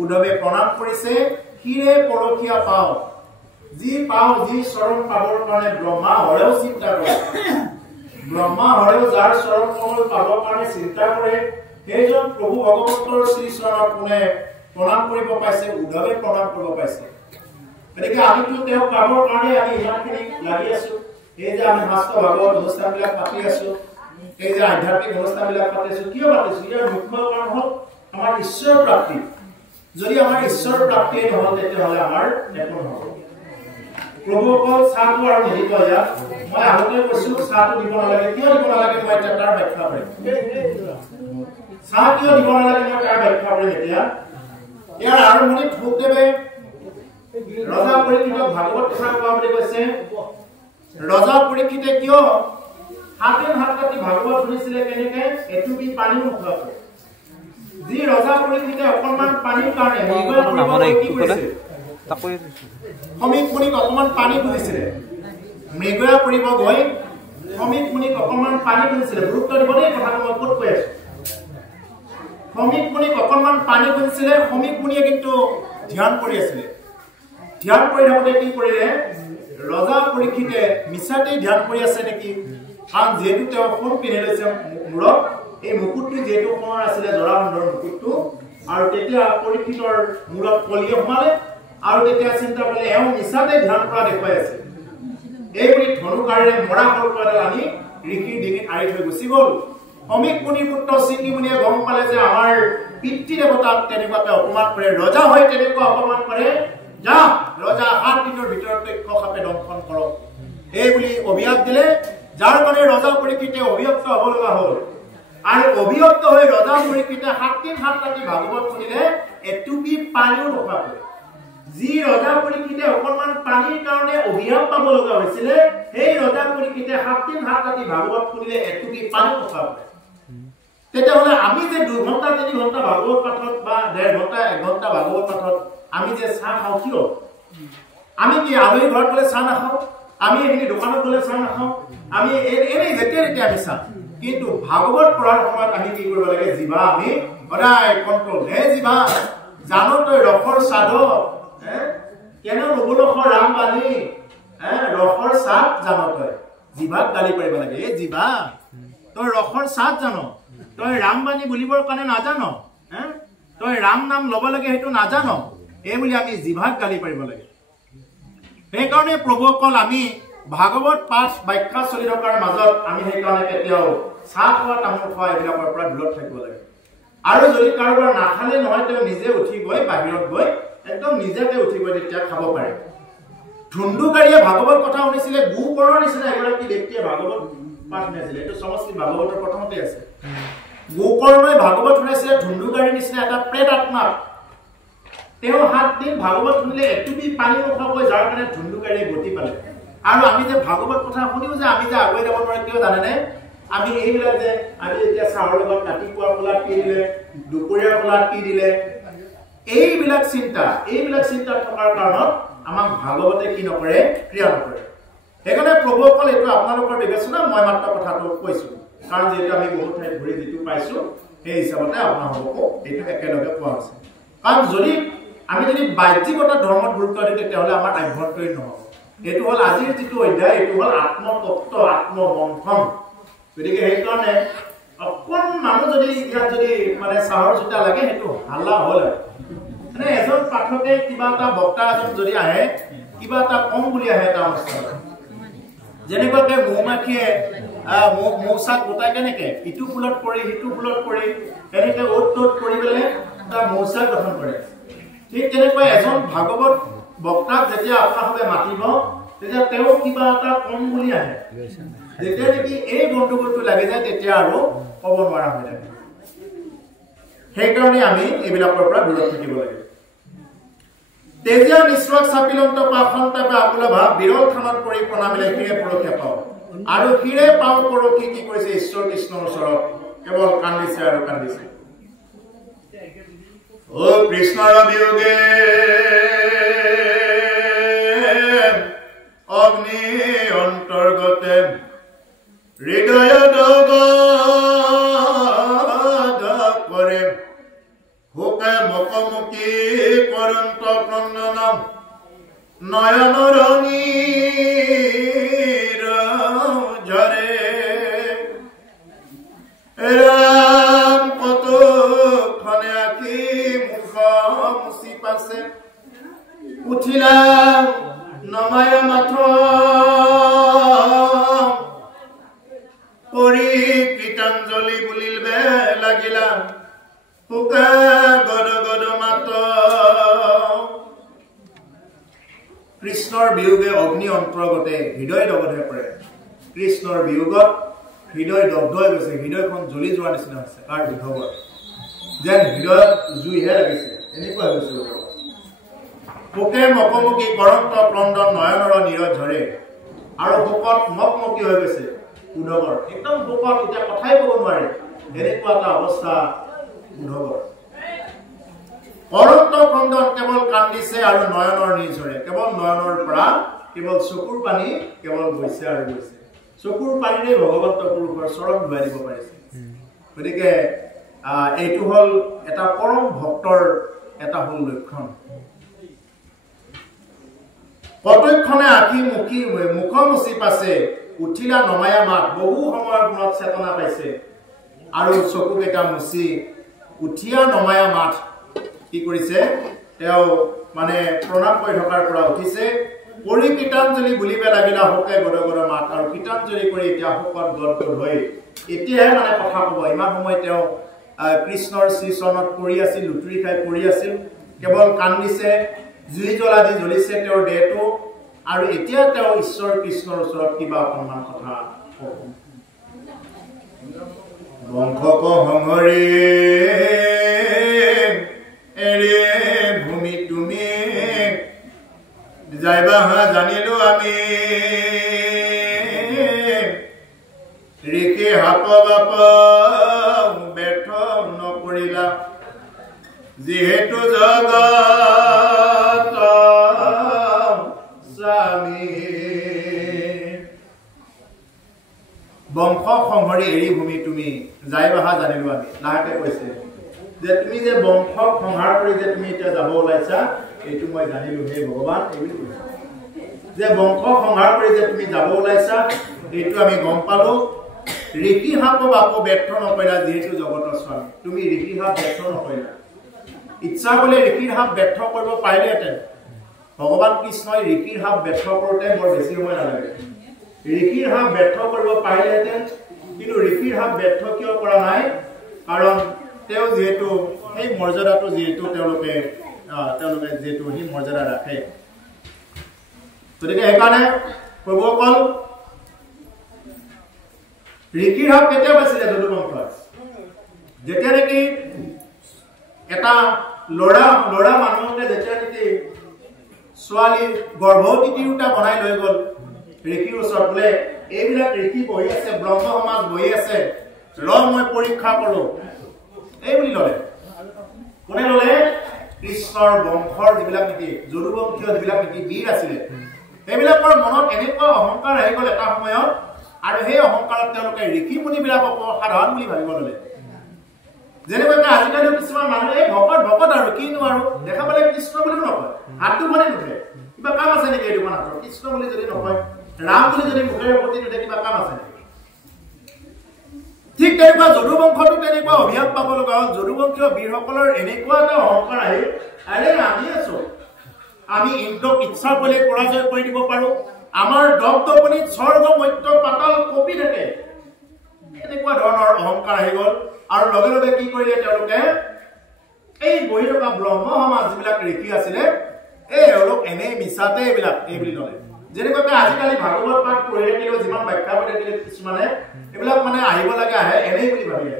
উদ্ধৱে প্ৰণাম কৰিছে হিৰে পৰখীয়া পাও যি চৰণ পাবৰ কাৰণে ব্ৰহ্মা হৰেও চিন্তা কৰে ব্ৰহ্মা হৰেও যাৰ চৰণ কমল পাবৰ কাৰণে চিন্তা কৰে সেইজন প্ৰভু ভগৱন্তৰ শ্ৰী চৰণত কোনে প্ৰণাম কৰিব পাইছে উদ্ধৱে প্ৰণাম কৰিব পাইছে গতিকে আমিতো তেওঁ পাবৰ কাৰণে আমি ইমানখিনি লাগি আছো এই যে আমি শাস্ত্ৰ ভাগৱত অনুষ্ঠানবিলাক পাতি আছো এই যে আধ্যাত্মিক অনুষ্ঠানবিলাক পাতিছো কিয় পাতিছো ইয়াৰ মুখ্য কাৰণ হল আমাৰ ঈশ্বৰ প্ৰাপ্তি যদি আমাৰ ঈশ্বৰ প্ৰাপ্তিয়ে নহল তেতিয়াহ'লে আমাৰ একো নহব প্ৰভুসকল চাহটো আৰু নিদিব ইয়াত মই আগতে কৈছো চাহটো দিব নালাগে কিয় দিব নালাগে মই এতিয়া তাৰ ব্যাখ্যা কৰিম চাহ কিয় দিব নালাগে মই তাৰ ব্যাখ্যা কৰিম এতিয়া ইয়াৰ আৰম্ভণিত ভোগদেৱে ৰজা পৰীক্ষিতক ভাগৱত কথা কোৱা বুলি কৈছে ৰজা পৰীক্ষিতে কিয় হাতে হাত কাটি ভাগৱত শুনিছিলে কেনেকে এটুপি পানী মুখত যি ৰজা পৰীক্ষিতে অকণমান পানীৰ কাৰণে সমীক মুনিক অকণমান পানী খুজিছিলে মৃগয়া কৰিব গৈ সমীক মুনিক অকণমান পানী খুজিছিলে গুৰুত্ব দিব দেই কথাটো মই ক'ত কৈ আছো সমীক মুনিক অকণমান পানী খুজিছিলে সমীক মুনিয়ে কিন্তু ধ্যান কৰি আছিলে ধ্যান কৰি থাকোঁতে কি কৰিলে ৰজা পৰীক্ষিতে মিছাতেই ধ্যান কৰি আছে নেকি কাৰণ যিহেতু তেওঁ সোণ পিন্ধি লৈছে মূৰত এই মুকুটটো যিহেতু সোণৰ আছিলে জৰাসন্ধৰ মুকুটটো আৰু তেতিয়া পৰীক্ষিতৰ মূৰত কলিয়ে সোমালে আৰু তেতিয়া চিন্তা কৰিলে এওঁ মিছাতে ধ্যান কৰা দেখুৱাই আছে এইবুলি ধনুকাৰে মৰা কলপাত আনি ঋষিৰ ডিঙিত আঁৰি থৈ গুচি গ'ল সমীক মুনিৰ পুত্ৰ চিংগি মুনিয়ে গম পালে যে আমাৰ পিতৃ দেৱতাক তেনেকুৱাকে অপমান কৰে ৰজা হৈ তেনেকুৱা অপমান কৰে যা ৰজা 7 দিনৰ ভিতৰত তক্ষ খাপে দংশন কৰক এই বুলি অভিশাপ দিলে যাৰ কাৰণে ৰজা পৰীক্ষিতে অভিযুক্ত হ'ব লগা হ'ল আৰু অভিযুক্ত হৈ ৰজা পৰীক্ষিতে 7 দিন 7 ৰাতি ভাগৱত শুনিলে এটুপি পানীও নোখোৱাকৈ যি ৰজা পৰীক্ষিতে অকণমান পানীৰ কাৰণে অভিশাপ পাব লগা হৈছিলে সেই ৰজা পৰীক্ষিতে 7 দিন 7 ৰাতি ভাগৱত শুনিলে এটুপি পানী নোখোৱাকৈ তেতিয়াহ'লে আমি যে 2 ঘণ্টা 3 ঘণ্টা ভাগৱত পাঠত বা 1.5 ঘণ্টা 1 ঘণ্টা ভাগৱত পাঠত আমি যে চাহ খাওঁ কিয় আমি কি আলহী ঘৰত গ'লে চাহ নাখাওঁ আমি এইখিনি দোকানত গ'লে চাহ নাখাওঁ আমি এনেই যেতিয়া আমি চাহ কিন্তু ভাগৱত পঢ়াৰ সময়ত আমি কি কৰিব লাগে জিভা আমি সদায় কণ্ট্ৰল হে জিভা জানো তই ৰসৰ স্বাদ কেনে নবুলখ ৰাম বাণী ৰসৰ স্বাদ জানো তই জিভাক গালি পাৰিব লাগে এই জিভা তই ৰসৰ স্বাদ জানো তই ৰাম বাণী বুলিবৰ কাৰণে নাজানো তই ৰাম নাম ল'ব লাগে সেইটো নাজানো এই বুলি আমি জিভাক গালি পাৰিব লাগে সেইকাৰণে প্ৰভুসকল আমি ভাগৱত পাঠ ব্যাখ্যা চলি থকাৰ মাজত আমি সেইকাৰণে কেতিয়াও চাহ খোৱা তামোল খোৱা এইবিলাকৰ পৰা দূৰত থাকিব লাগে আৰু যদি কাৰোবাৰ নাখালে নহয় তেওঁ নিজে উঠি গৈ বাহিৰত গৈ একদম নিজেতে উঠি গৈ তেতিয়া খাব পাৰে ধুন্দুকাৰীয়ে ভাগৱত কথা শুনিছিলে গুকৰৰ নিচিনা এগৰাকী ব্যক্তিয়ে ভাগৱত পাঠ শুনিছিলে এইটো সমষ্টি ভাগৱতৰ প্ৰথমতে আছে গুকৰ্ণই ভাগৱত শুনাইছিলে ধুন্দুকাৰীৰ নিচিনা এটা প্ৰেত আত্মা তেওঁ 7 দিন ভাগৱত শুনিলে এটুপি পানী নোখোৱাকৈ যাৰ কাৰণে ধুন্দুকাৰীয়ে গতি পালে আৰু আমি যে ভাগৱত কথা শুনিও যে আমি যে আগুৱাই যাব নোৱাৰে কিয় জানেনে আমি এইবিলাক যে আমি এতিয়া চাহৰ লগত ৰাতিপুৱাৰ কোলাত কি দিলে দুপৰীয়াৰ কোলাত কি দিলে এইবিলাক চিন্তা থকাৰ কাৰণত আমাক ভাগৱতে কি নকৰে ক্ৰিয়া নকৰে সেইকাৰণে প্ৰভুসকল এইটো আপোনালোকৰ বিবেচনা মই মাত্ৰ কথাটো কৈছো কাৰণ যেটা আমি বহুত ঠাই ঘূৰি যেটো পাইছো সেই হিচাপতে আপোনালোককো এইটো একেলগে কোৱা হৈছে কাৰণ যদি আমি যদি বাহ্যিকতা ধৰ্মত গুৰুত্ব দিওঁ তেতিয়াহ'লে আমাৰ আভ্যন্তৰীণ নহ'ব এইটো হ'ল আজিৰ যিটো অধ্যায় এইটো হ'ল আত্মতত্ত্ব আত্মমন্থন গতিকে সেইকাৰণে অকণ মানুহ যদি ইয়াত যদি মানে চাহৰ জোতা লাগে সেইটো হাল্লা হ'ল মানে এজন পাঠকে কিবা এটা বক্তা এজন যদি আহে কিবা এটা কম বুলি আহে এটা অনুষ্ঠানত যেনেকুৱাকে মৌমাখিয়ে মৌচাক গোটাই কেনেকে ইটো ফুলত পৰি সিটো ফুলত পৰি এনেকে অ'ত ত'ত কৰি পেলাই এটা মৌচাক গঠন কৰে ঠিক তেনেকৈ এজন ভাগৱত বক্তাক যেতিয়া আপোনালোকে মাতিব তেতিয়া তেওঁ কিবা এটা কম বুলি আহে যেতিয়া নেকি এই গণ্ডগোলটো লাগি যায় তেতিয়া আৰু ক'ব নোৱাৰা হৈ থাকে সেইকাৰণে আমি এইবিলাকৰ পৰা দূৰত থাকিব লাগে তেজীয়া নিশ্চয় চাপিলন্ত পাখন্তাপে আপুলা ভাৱ বিৰল থানত পৰি প্ৰণামিলে হিৰে পৰখে পাওঁ আৰু হিৰে পাওঁ পৰখি কি কৈছে ঈশ্বৰ কৃষ্ণৰ ওচৰত কেৱল কান্দিছে আৰু কান্দিছে ও কৃষ্ণৰ বিয়োগে অগ্নি অন্তৰ্গতে হৃদয় দগধ কৰে হুকে মুখমুখি করন্ত ক্রন্দনম নয়ন রঙির ঝরে রাম কত ক্ষণে আঁকি মুখ মুচি পাছে উঠিলা নমায় মাথ পরি কীটাঞ্জলি বুলিলবে লাগিলা হুকা গদ গদ মাত কৃষ্ণৰ বিয়োগে অগ্নি অন্তৰ্গতে হৃদয় দগ্ধ কৰে কৃষ্ণৰ বিয়োগত হৃদয় দগ্ধ হৈ গৈছে হৃদয়খন জ্বলি যোৱাৰ নিচিনা হৈছে কাৰ বিধৱৰ যেন হৃদয়ত জুইহে লাগিছে এনেকুৱা হৈছে পোকে মকমকি কৰন্ত ক্ৰন্দন নয়নৰ নীৰ ঝৰে আৰু পোকত মকমকি হৈ গৈছে উদ্ধৱৰ একদম পোকত এতিয়া কথাই ক'ব নোৱাৰে এনেকুৱা এটা অৱস্থা উদ্ধৱৰ কৰন্ত ক্ৰন্দন কেৱল কান্দিছে আৰু নয়নৰ নীৰ ঝৰে কেৱল নয়নৰ পৰা কেৱল চকুৰ পানী কেৱল গৈছে আৰু গৈছে চকুৰ পানীৰে ভগৱন্ত পুৰুষৰ চৰণ ধুৱাই দিব পাৰিছে গতিকে এইটো হ'ল এটা পৰম ভক্তৰ এটা হ'ল লক্ষণ কতক্ষণে আঁকি মুখমুচি পাছে উঠিলা নমায়া মাত বহু সময়ৰ মূৰত চেতনা পাইছে আৰু চকুকেইটা মুচি উঠিয়া নমায়া মাত কি কৰিছে তেওঁ মানে প্ৰণাম কৰি থকাৰ পৰা উঠিছে পৰি কীটাঞ্জলি বুলিব লাগিলা হোকে গদ গদ মাত আৰু কীটাঞ্জলি কৰি এতিয়া শোকত গদগদ হৈ এতিয়াহে মানে কথা ক'ব ইমান সময় তেওঁ কৃষ্ণৰ শ্ৰীচৰণত পৰি আছিল লুতুৰি খাই পৰি আছিল কেৱল কান্দিছে জুই জ্বলা দি জ্বলিছে তেওঁৰ দেহটো আৰু এতিয়া তেওঁ ঈশ্বৰ কৃষ্ণৰ ওচৰত কিবা অকণমান কথা ক'ব বংশক সংহৰি এৰে ভূমি তুমি যাইবা জানিলো আমি ঋষি হাপ বাপ ব্যৰ্থ নকৰিলা যিহেতু জগত স্বামী বংশ সংহৰি এৰি ভূমি তুমি যাইবা জানিলো আমি লাহেকে কৈছে যে তুমি যে বংশ সংহাৰ কৰি যে তুমি এতিয়া যাব ওলাইছা এইটো মই জানিলো হে ভগৱান এইবুলি কৈছে যে বংশ সংহাৰ কৰি যে তুমি যাব ওলাইছা এইটো আমি গম পালো ঋষি সাপ বাপ ব্যৰ্থ নকৰিলা যিহেতু জগতৰ স্বামী তুমি ঋষি সাপ ব্যৰ্থ নকৰিলা ইচ্ছা কৰিলে ঋষিৰ সাপ ব্যৰ্থ কৰিব পাৰিলেহেঁতেন ভগৱান কৃষ্ণই ঋষিৰ হাব ব্যৰ্থ কৰোঁতে বৰ বেছি সময় নালাগে ঋষিৰ হাব ব্যৰ্থ কৰিব পাৰিলেহেঁতেন কিন্তু ঋষিৰ হাব ব্যৰ্থ কিয় কৰা নাই কাৰণ তেওঁ যেহেতু সেই মৰ্যাদাটো যেহেতু তেওঁলোকে যেহেতু সেই মৰ্যাদা ৰাখে গতিকে সেইকাৰণে প্ৰভুসকল ঋষিৰ হাব কেতিয়া পাইছিলে যদুবংশই যেতিয়া নেকি এটা ল'ৰা মানুহকে যেতিয়া নেকি ছোৱালী গৰ্ভৱতী তিৰোতা বনাই লৈ গ'ল ঋষিৰ ওচৰত বোলে এইবিলাক ঋষি বহি আছে ব্ৰহ্ম সমাজ বহি আছে মই পৰীক্ষা কৰোঁ এই বুলি ল'লে কোনে ল'লে কৃষ্ণৰ বংশৰ যিবিলাক নেকি যদুবংশীয় যিবিলাক নেকি বীৰ আছিলে সেইবিলাকৰ মনত এনেকুৱা অহংকাৰ আহি গ'ল এটা সময়ত আৰু সেই অহংকাৰত তেওঁলোকে ঋষি মুনিবিলাকক সাধাৰণ বুলি ভাবিব ল'লে যেনেকৈ আজিকালি কিছুমান মানুহে ভকত আৰু কিনো আৰু দেখা পালে কৃষ্ণ বুলি নকয় হাতটো বনে নুঠে কিবা কাম আছে নেকি এইটো হাতৰ কৃষ্ণ বুলি যদি নকয় ৰাম বুলি যদি মুখেৰে প্ৰতি নুঠে কিবা কাম আছে নেকি ঠিক তেনেকুৱা যদুবংশটো তেনেকুৱা অভিশাপ পাব লগা হ'ল যদুবংশীয় বীৰসকলৰ এনেকুৱা এটা অহংকাৰ আহিল আমি আছো আমি ইন্দ্ৰক ইচ্ছা কৰিলে পৰাজয় কৰি দিব পাৰো আমাৰ দপদপনিত স্বৰ্গ মধ্য পাতাল কপি থাকে এনেকুৱা ধৰণৰ অহংকাৰ আহি গ'ল আৰু লগে লগে কি কৰিলে তেওঁলোকে এই বহি থকা ব্ৰহ্ম সমাজ যিবিলাক ঋষি আছিলে এওঁলোক এনেই মিছাতে এই বুলি ল'লে যেনেকৈ আজিকালি ভাগৱত পাঠ পঢ়ি থাকিলেও যিমান ব্যাখ্যা কৰি থাকিলে কিছুমানে এইবিলাক মানে আহিব লাগে আহে এনেই বুলি ভাবিলে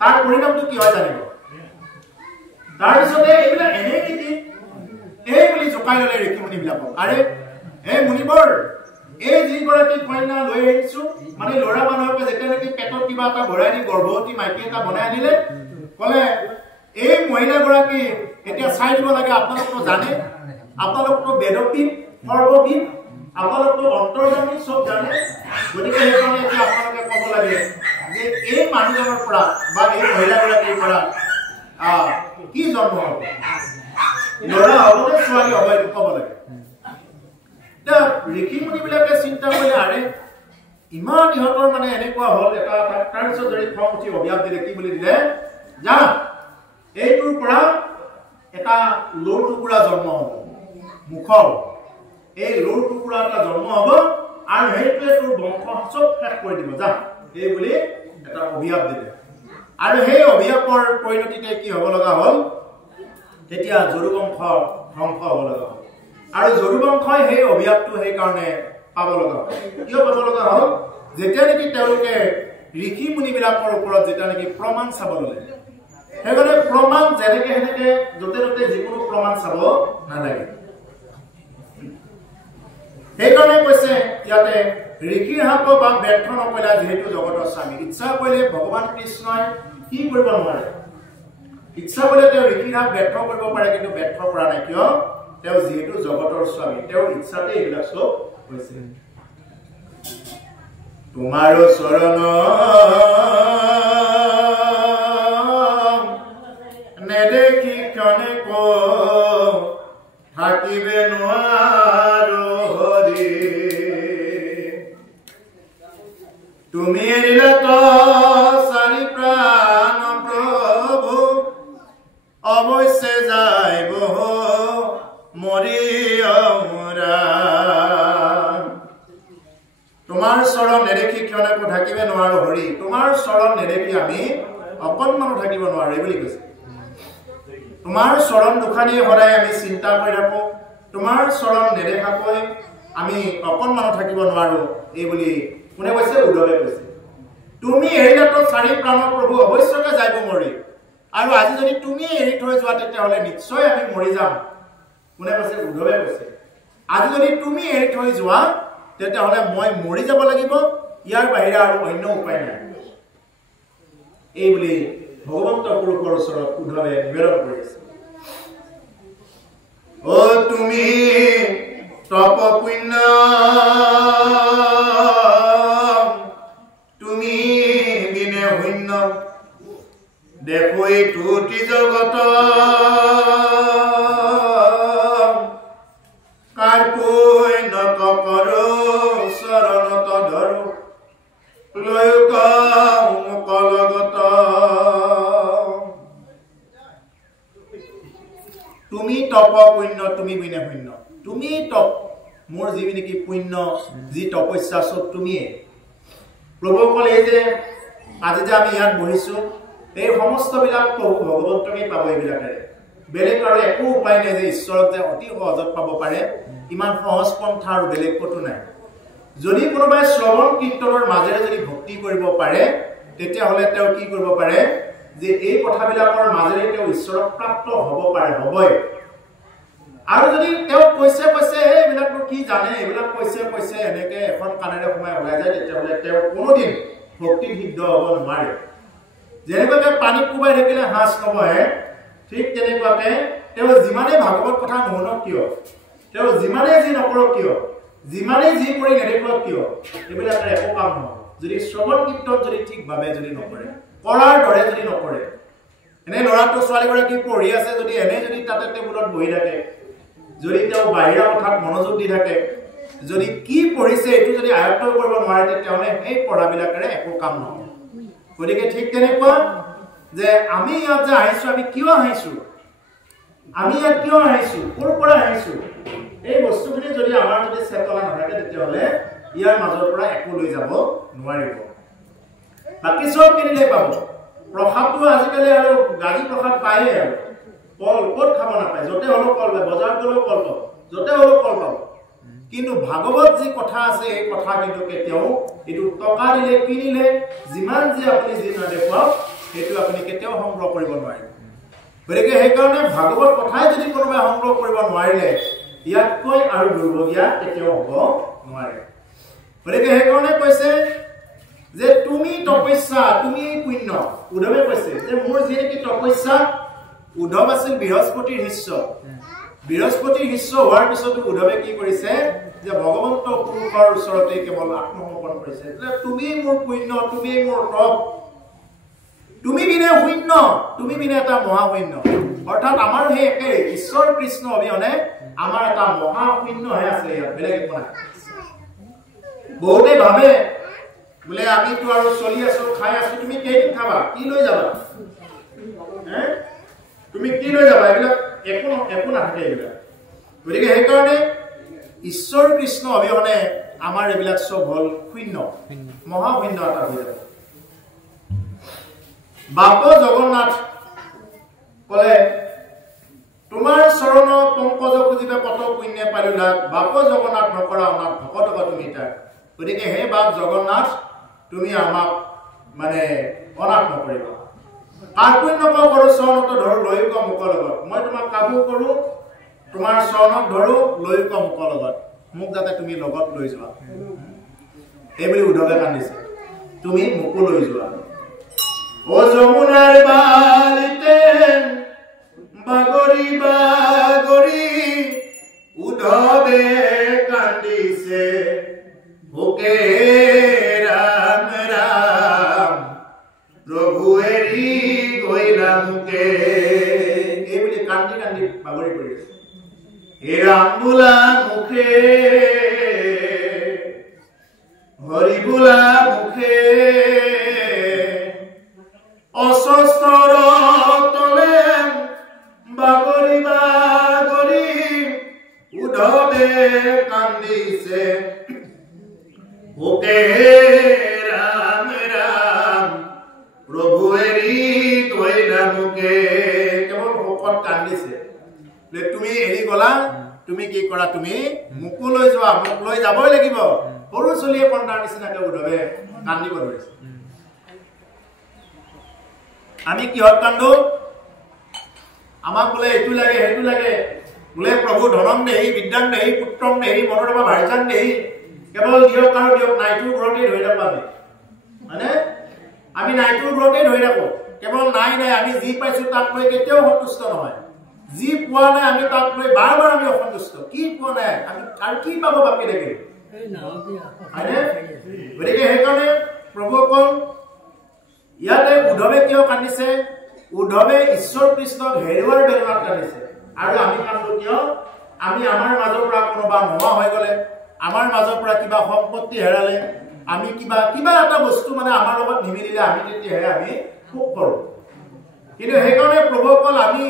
তাৰ পৰিণামটো কি হয় জানিব তাৰপিছতে এইবিলাক এনেই নেকি এই বুলি জোকাই ল'লে ঋষি মুনিবিলাকক আৰে এই মুনিবৰ এই যিগৰাকী কন্যা লৈ আহিছো মানে ল'ৰা মানুহকে যেতিয়া নেকি পেটত কিবা এটা ভৰাই দি গৰ্ভৱতী মাইকী এটা বনাই আনিলে ক'লে এই মহিলাগৰাকী এতিয়া চাই দিব লাগে আপোনালোকতো জানে আপোনালোকতো বেদবিদ সৰ্ববিদ আপোনালোকতো অন্তৰ্যামী চব জানে গতিকে সেইকাৰণে এতিয়া আপোনালোকে ক'ব লাগে যে এই মানুহজনৰ পৰা বা এই মহিলাগৰাকীৰ পৰা কি জন্ম হ'ব ল'ৰা হ'ব নে ছোৱালী হ'ব এইটো ক'ব লাগে ঋষি মুনিবিলাকে চিন্তা কৰিলে আৰে ইমান ইহঁতৰ মানে এনেকুৱা হ'ল এটা তাৰপিছত যদি খং উঠি অভিশাপ দিলে কি বুলি দিলে যা এইটোৰ পৰা এটা লোৰ টুকুৰা জন্ম হ'ব মুখৰ এই লোৰ টুকুৰা এটা জন্ম হ'ব আৰু সেইটোৱে তোৰ বংশ চব শেষ কৰি দিব যা এই বুলি এটা অভিশাপ দিলে আৰু সেই অভিশাপৰ পৰিণতিতে কি হ'ব লগা হ'ল তেতিয়া যদুবংশ ধ্বংস হ'ব লগা হ'ল আৰু যদুবংশই সেই অভিশাপটো সেইকাৰণে পাব লগা হ'ল কিয় পাব লগা হ'ল যেতিয়া নেকি তেওঁলোকে ঋষি মুনিবিলাকৰ ওপৰত যেতিয়া নেকি প্ৰমাণ চাব ল'লে সেইকাৰণে প্ৰমাণ যেনেকে সেনেকে য'তে ত'তে যিকোনো প্ৰমাণ চাব নালাগে সেইকাৰণে কৈছে ইয়াতে ঋষিৰ হাব বা ব্যৰ্থ নকৰিলা যিহেতু জগতৰ স্বামী ইচ্ছা কৰিলে ভগৱান কৃষ্ণই কি কৰিব নোৱাৰে ইচ্ছা কৰিলে তেওঁ ঋষিৰ হাব ব্যৰ্থ কৰিব পাৰে কিন্তু ব্যৰ্থ কৰা নাই কিয় তেওঁ যেহেতু জগতৰ স্বামী তেওঁৰ ইচ্ছাতে এইবিলাক চব হৈছে তোমাৰ চৰণ নেদেখি ক্ষণে থাকিবে নোৱাৰো হৰি তুমি এৰিলা তো চাৰি প্ৰাণ প্ৰভু অৱশ্যে যাইব মৰি তোমাৰ চৰণ নেদেখি ক্ষণকো থাকিব নোৱাৰো হৰি তোমাৰ চৰণ নেদেখি আমি অকণমানো থাকিব নোৱাৰো এই বুলি কৈছে তোমাৰ চৰণ দুখানি সদায় আমি চিন্তা কৰি থাকো তোমাৰ চৰণ নেদেখাকৈ আমি অকণমানো থাকিব নোৱাৰো এই বুলি কোনে কৈছে উদ্ধৱে কৈছে তুমি এৰিলাতো চাৰি প্ৰাণৰ প্ৰভু অৱশ্যকে যাইব মৰি আৰু আজি যদি তুমি এৰি থৈ যোৱা তেতিয়াহ'লে নিশ্চয় আমি মৰি যাম কোনে কৈছে উদ্ধৱে কৈছে আজি যদি তুমি এৰি থৈ যোৱা তেতিয়াহ'লে মই মৰি যাব লাগিব ইয়াৰ বাহিৰে আৰু অন্য উপায় নাই এই বুলি ভগৱন্ত পুৰুষৰ ওচৰত উদ্ধৱে নিবেদন কৰিছে ও তুমি তপ পুণ্য তুমি বিনে শূন্য দেখো এই তুতি জগত কাৰকৈ নকৰো চৰণত ধৰো লয়ুক মুকলগত তুমি তপ পুণ্য তুমি বিনে পুণ্য তুমি তপ মোৰ যি নেকি পুণ্য যি তপস্যা সব তুমিয়ে প্ৰভু কলে যে আজি যে আমি ইয়াত বহিছো এই সমস্ত বিলাক প্ৰভু ভগৱন্তকে পাব এইবিলাকেৰে বেলেগ আৰু একো উপায় নাই যে ঈশ্বৰক যে অতি সহজত পাব পাৰে ইমান সহজ পন্থা আৰু বেলেগ কতো নাই যদি কোনোবাই শ্ৰৱণ কীৰ্তনৰ মাজেৰে যদি ভক্তি কৰিব পাৰে তেতিয়া হলে তেওঁ কি কৰিব পাৰে যে এই কথাবিলাকৰ মাজেৰে তেওঁ ঈশ্বৰক প্ৰাপ্ত হ'ব পাৰে হ'বই আৰু যদি তেওঁ কৈছে এইবিলাক কি জানে এইবিলাক কৈছে এনেকে এখন কানেৰে সময় ওলাই যায় তেতিয়া হলে তেওঁ কোনোদিন ভক্তি সিদ্ধ হ'ব নোৱাৰে যেনেকৈ পানীত কোবাই থাকিলে হাঁচ নবহে ঠিক তেনেকুৱাকে তেওঁ যিমানে ভাগৱত কথা নুশুনক কিয় তেওঁ যিমানে যি নকৰক কিয় যিমানে যি কৰি নেদেখক কিয় এইবিলাকৰ একো কাম নহয় যদি শ্ৰৱণ কীৰ্তন যদি ঠিকভাৱে যদি নকৰে কৰাৰ দৰে যদি নকৰে এনে ল'ৰাটো ছোৱালীগৰাকী পঢ়ি আছে যদি এনে যদি তাতে টেবুলত বহি থাকে যদি তেওঁ বাহিৰা কথাত মনোযোগ দি থাকে যদি কি পঢ়িছে এইটো যদি আয়ত্ত কৰিব নোৱাৰে তেতিয়াহ'লে সেই পঢ়াবিলাকেৰে একো কাম নহয় গতিকে ঠিক তেনেকুৱা যে আমি ইয়াত যে আহিছো আমি কিয় আহিছো ক'ৰ পৰা আহিছো এই বস্তুখিনি যদি আমাৰ যদি চেতনা নাথাকে তেতিয়াহ'লে ইয়াৰ মাজৰ পৰা একো লৈ যাব নোৱাৰিব বাকী চব কিনিলে পাব প্ৰসাদটো আজিকালি আৰু গাড়ী প্ৰসাদ পায়ে আৰু কল ক'ত খাব নাপায় য'তে হ'লেও কল পায় বজাৰত গ'লেও কল পাব য'তে হ'লেও কল পাব কিন্তু ভাগৱত যি কথা আছে এই কথা কিন্তু কেতিয়াও এইটো টকা দিলে কিনিলে যিমান যি আপুনি যি নেদেখুৱাওক সেইটো আপুনি কেতিয়াও সংগ্ৰহ কৰিব নোৱাৰিব গতিকে সেইকাৰণে ভাগৱত কথাই যদি কোনোবাই সংগ্ৰহ কৰিব নোৱাৰিলে ইয়াতকৈ আৰু দুৰ্ভগীয়া কেতিয়াও হ'ব নোৱাৰে গতিকে সেইকাৰণে কৈছে যে তুমি তপস্যা তুমি পুণ্য উদ্ধৱে কৈছে যে মোৰ যি নেকি তপস্যা উদ্ধৱ আছিল বৃহস্পতিৰ শিষ্য হোৱাৰ পিছতো উদ্ধৱে কি কৰিছে যে ভগৱন্ত পুৰুষৰ ওচৰতে কেৱল আত্মসমৰ্পণ কৰিছে যে তুমি মোৰ পুণ্য তুমি মোৰ তপ তুমি বিনে শূন্য তুমি বিনে এটা মহাশূন্য অৰ্থাৎ আমাৰ সেই একে ঈশ্বৰ কৃষ্ণ অবিহনে আমাৰ এটা মহাশূন্যহে আছে ইয়াত বেলেগ একো নাই বহুতে ভাবে বোলে আমিতো আৰু চলি আছো খাই আছো তুমি কেইদিন খাবা কি লৈ যাবা তুমি কি লৈ যাবা এইবিলাক একো নাথাকে এইবিলাক গতিকে সেইকাৰণে ঈশ্বৰ কৃষ্ণ অবিহনে আমাৰ এইবিলাক চব হল শূন্য মহাশূন্য এটা হৈ যাব বাপ জগন্নাথ কলে তোমাৰ চৰণ পংকজ খুজিবে কত পুণ্য পালো লাভ বাপ জগন্নাথ নকৰা অনাথ ভকতক তুমি তাক গতিকে হে বাপ জগন্নাথ তুমি আমাক মানে অনাথ নকৰিবা কাৰ্পুণ্য কৰো চৰণত ধৰো লৈ ক মুখৰ লগত মই তোমাক কাবু কৰো তোমাৰ চৰণত ধৰো লৈ ক মুখৰ লগত মোক যাতে তুমি লগত লৈ যোৱা এইবুলি উদ্ধৱে কান্দিছে তুমি মোকো লৈ যোৱা ও যমুনাৰ বালিতে বাগৰি বাগৰি উদ্ধৱে কান্দিছে ভোকে ৰাম ৰাম প্ৰভু এৰি গৈলা মোকে এইবুলি কান্দি কান্দি বাগৰি পৰিছে হে ৰাম বোলা মুখে হৰি বোলা মুখে অস্বস্তৰ তলে বাগৰি বাগৰি উদ্ধৱে কান্দিছে ভোকে ৰাম ৰাম প্ৰভু এৰি গৈলা মোকে কেৱল ভোকত কান্দিছে তুমি এৰি গলা তুমি কি কৰা তুমি মোকো লৈ যোৱা মোক লৈ যাবই লাগিব সৰু চলিয়ে কন্দাৰ নিচিনাকে উদ্ধৱে কান্দিব ধৰিছে আমি কিহত কান্দো আমাক বোলে এইটো লাগে সেইটো লাগে বোলে প্ৰভু ধনম দেহি বিদ্যাং দেহি পুত্ৰম দেহি মনোৰমা ভাৰ্যাং দেহি কেৱল দিয়ক আৰু দিয়ক নাইটোৰ ঘৰতে ধৰি থাকো আমি মানে আমি নাইটোৰ ঘৰতে ধৰি থাকো কেৱল নাই আমি যি পাইছো তাক লৈ কেতিয়াও সন্তুষ্ট নহয় যি পোৱা নাই আমি তাক লৈ বাৰ বাৰ আমি অসন্তুষ্ট কি পোৱা নাই আমি আৰু কি পাব বাকী দেখি গতিকে সেইকাৰণে প্ৰভুসকল ইয়াতে উদ্ধৱে কিয় কান্দিছে উদ্ধৱে ঈশ্বৰ কৃষ্ণক হেৰুৱাৰ বেদনাত কান্দিছে আৰু আমি কান্দো কিয় আমি আমাৰ মাজৰ পৰা কোনোবা নোহোৱা হৈ গলে আমাৰ মাজৰ পৰা কিবা সম্পত্তি হেৰালে আমি কিবা এটা বস্তু মানে আমাৰ লগত নিমিলিলে আমি তেতিয়াহে আমি সুখ কৰোঁ কিন্তু সেইকাৰণে প্ৰভুসকল আমি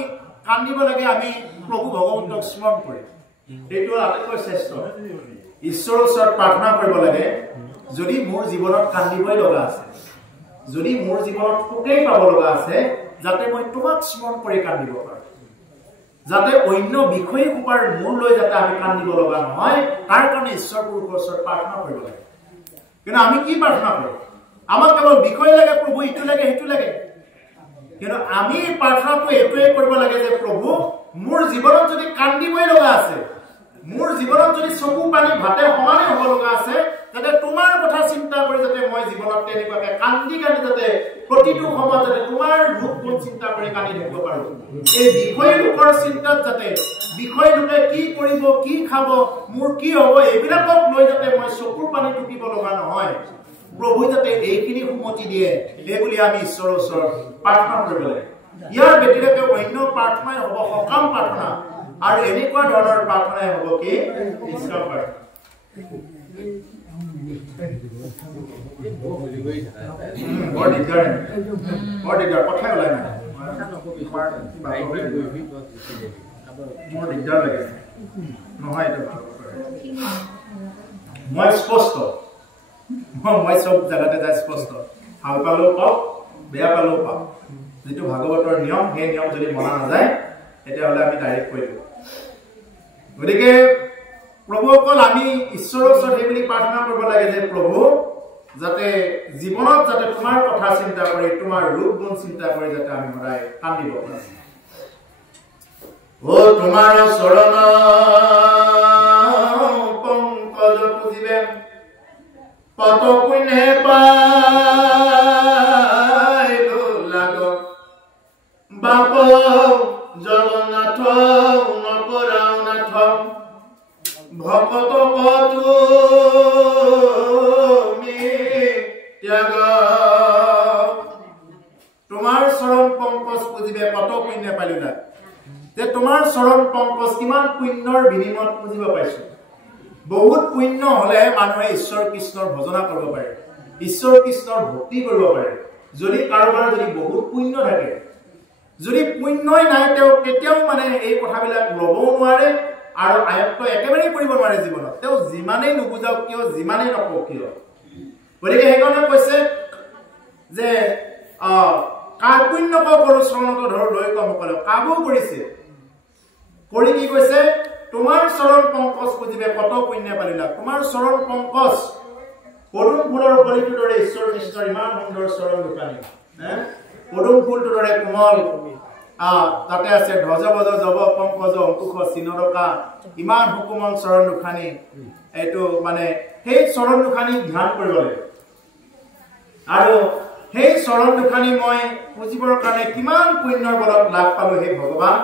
কান্দিব লাগে আমি প্ৰভু ভগৱন্তক স্মৰণ কৰি এইটো আটাইতকৈ শ্ৰেষ্ঠ ঈশ্বৰৰ ওচৰত প্ৰাৰ্থনা কৰিব লাগে যদি মোৰ জীৱনত কান্দিবই লগা আছে যদি মোৰ জীৱনত সুখেই পাব লগা আছে যাতে মই তোমাক স্মৰণ কৰি কান্দিব পাৰোঁ যাতে অন্য বিষয় কোপাৰ মূল লৈ যাতে আমি কান্দিব লগা নহয় তাৰ কাৰণে ঈশ্বৰৰ ওচৰত প্ৰাৰ্থনা কৰিব লাগে কিন্তু আমি কি প্ৰাৰ্থনা কৰোঁ আমাক কেৱল বিষয় লাগে প্ৰভু ইটো লাগে সেইটো লাগে কিন্তু আমি প্ৰাৰ্থনাটো এইটোৱে কৰিব লাগে যে প্ৰভু মোৰ জীৱনত যদি কান্দিবই লগা আছে মোৰ জীৱনত যদি চকু পানী ভাতে সমানে হ'ব লগা আছে যাতে তোমাৰ কথা চিন্তা কৰি যাতে মই জীৱনত তেনেকুৱাকে কান্দি কান্দি যাতে প্ৰতিটো সময়ত যাতে তোমাৰ ৰূপগুণ চিন্তা কৰি কান্দি থাকিব পাৰোঁ এই বিষয় লোকৰ চিন্তাত যাতে বিষয় লোকে কি কৰিব কি খাব মোৰ কি হ'ব এইবিলাকক লৈ যাতে মই চকুৰ পানী টুকিব লগা নহয় প্ৰভু যাতে এইখিনি সুমতি দিয়ে এই বুলি আমি ঈশ্বৰৰ ওচৰত প্ৰাৰ্থনা কৰিব লাগে ইয়াৰ ব্যতিৰেকে অন্য প্ৰাৰ্থনাই হ'ব সকাম প্ৰাৰ্থনা আৰু এনেকুৱা ধৰণৰ প্ৰাৰ্থনাই হ'ব কি ইছকাম প্ৰাৰ্থনা বৰ দিগদাৰ কথা ওলাই নাই মোৰ দিগদাৰ লাগে নহয় এইটো মই স্পষ্ট মই চব জায়গাতে যাই স্পষ্ট ভাল পালেও পাওঁ বেয়া পালেও পাওঁ যেটো ভাগৱতৰ নিয়ম সেই নিয়ম যদি মনা নাযায় তেতিয়াহ'লে আমি ডাইৰেক্ট কৈ দিওঁ গতিকে প্ৰভু অকল আমি ঈশ্বৰৰ ওচৰত এই বুলি প্ৰাৰ্থনা কৰিব লাগে যে প্ৰভু যাতে জীৱনত যাতে তোমাৰ কথা চিন্তা কৰি তোমাৰ ৰূপ গুণ চিন্তা কৰি যাতে আমি সদায় কান্দিব পাৰোঁ ও তোমাৰ চৰণ পংকজ পুজিবে কত পুণ্যে পাইলো লাগ বাপ জগন্নাথ নকৰাও নাথ ভকত তুমি ত্যাগ তোমাৰ চৰণ পংকজ পুজিবে কত পুণ্য পাইলো লাগ যে তোমাৰ চৰণ পংকজ কিমান পুণ্যৰ বিনিময়ত পুজিব পাইছো বহুত পুণ্য হলে মানুহে ঈশ্বৰ কৃষ্ণৰ ভজনা কৰিব পাৰে ঈশ্বৰ কৃষ্ণৰ ভক্তি কৰিব পাৰে যদি কাৰোবাৰ যদি বহুত পুণ্য থাকে যদি পুণ্যই নাই তেওঁ কেতিয়াও মানে এই কথাবিলাক ল'বও নোৱাৰে আৰু আয়ত্ত একেবাৰে কৰিব নোৱাৰে জীৱনত তেওঁ যিমানেই নুবুজাওক কিয় যিমানেই নকওক কিয় গতিকে সেইকাৰণে কৈছে যে কাৰ পুণ্য কৰো চৰণত ধৰ লৈ কম কৰে কাবো কৰিছে কৰি কি কৈছে তোমাৰ চৰণ পংকজ পুজিবে কত পুণ্য পালিলা তোমাৰ চৰণ পংকজ পদুম ফুলৰ গলিটোৰ দৰে ঈশ্বৰ কৃষ্ণৰ ইমান সুন্দৰ চৰণ দুখানি পদুম ফুলটোৰ দৰে কোমল তাতে আছে ধ্বজ বজ জব পংকজ অংকুশ চিনৰকা ইমান সুকোমল চৰণ দুখানি এইটো মানে সেই চৰণ দুখানি ধ্যান কৰিব লাগে আৰু সেই চৰণ দুখানি মই পুজিবৰ কাৰণে কিমান পুণ্যৰ বলত লাভ পালো হে ভগৱান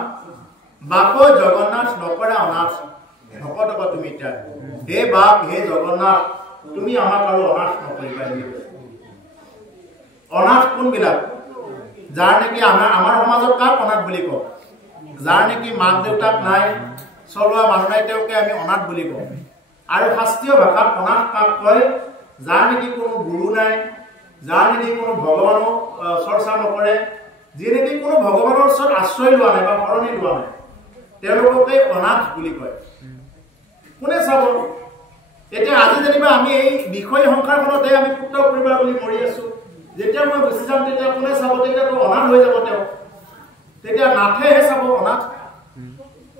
বাপ জগন্নাথ নকৰা অনাথ ভকতক তুমি ত্যাগ হে বাপ হে জগন্নাথ তুমি আমাক আৰু অনাথ নকৰিবা অনাথ কোনবিলাক যাৰ নেকি আমাৰ সমাজত কাক অনাথ বুলি কওঁ যাৰ নেকি মাক দেউতাক নাই চলোৱা মানুহ নাই তেওঁকে আমি অনাথ বুলি কওঁ আৰু শাস্ত্ৰীয় ভাষাত অনাথ কাক কয় যাৰ নেকি কোনো গুৰু নাই যাৰ নেকি কোনো ভগৱানক চৰ্চা নকৰে যি নেকি কোনো ভগৱানৰ ওচৰত আশ্ৰয় লোৱা নাই বা শৰণি লোৱা নাই তেওঁলোককে অনাথ বুলি কয় কোনে চাব এতিয়া আজি যেনিবা আমি এই বিষয় সংসাৰখনতে আমি পুত্ৰ পৰিবাৰ বুলি মৰি আছো যেতিয়া মই গুচি যাম তেতিয়া কোনে চাব তেতিয়াতো অনাথ হৈ যাব তেওঁ তেতিয়া নাথেহে চাব অনাথ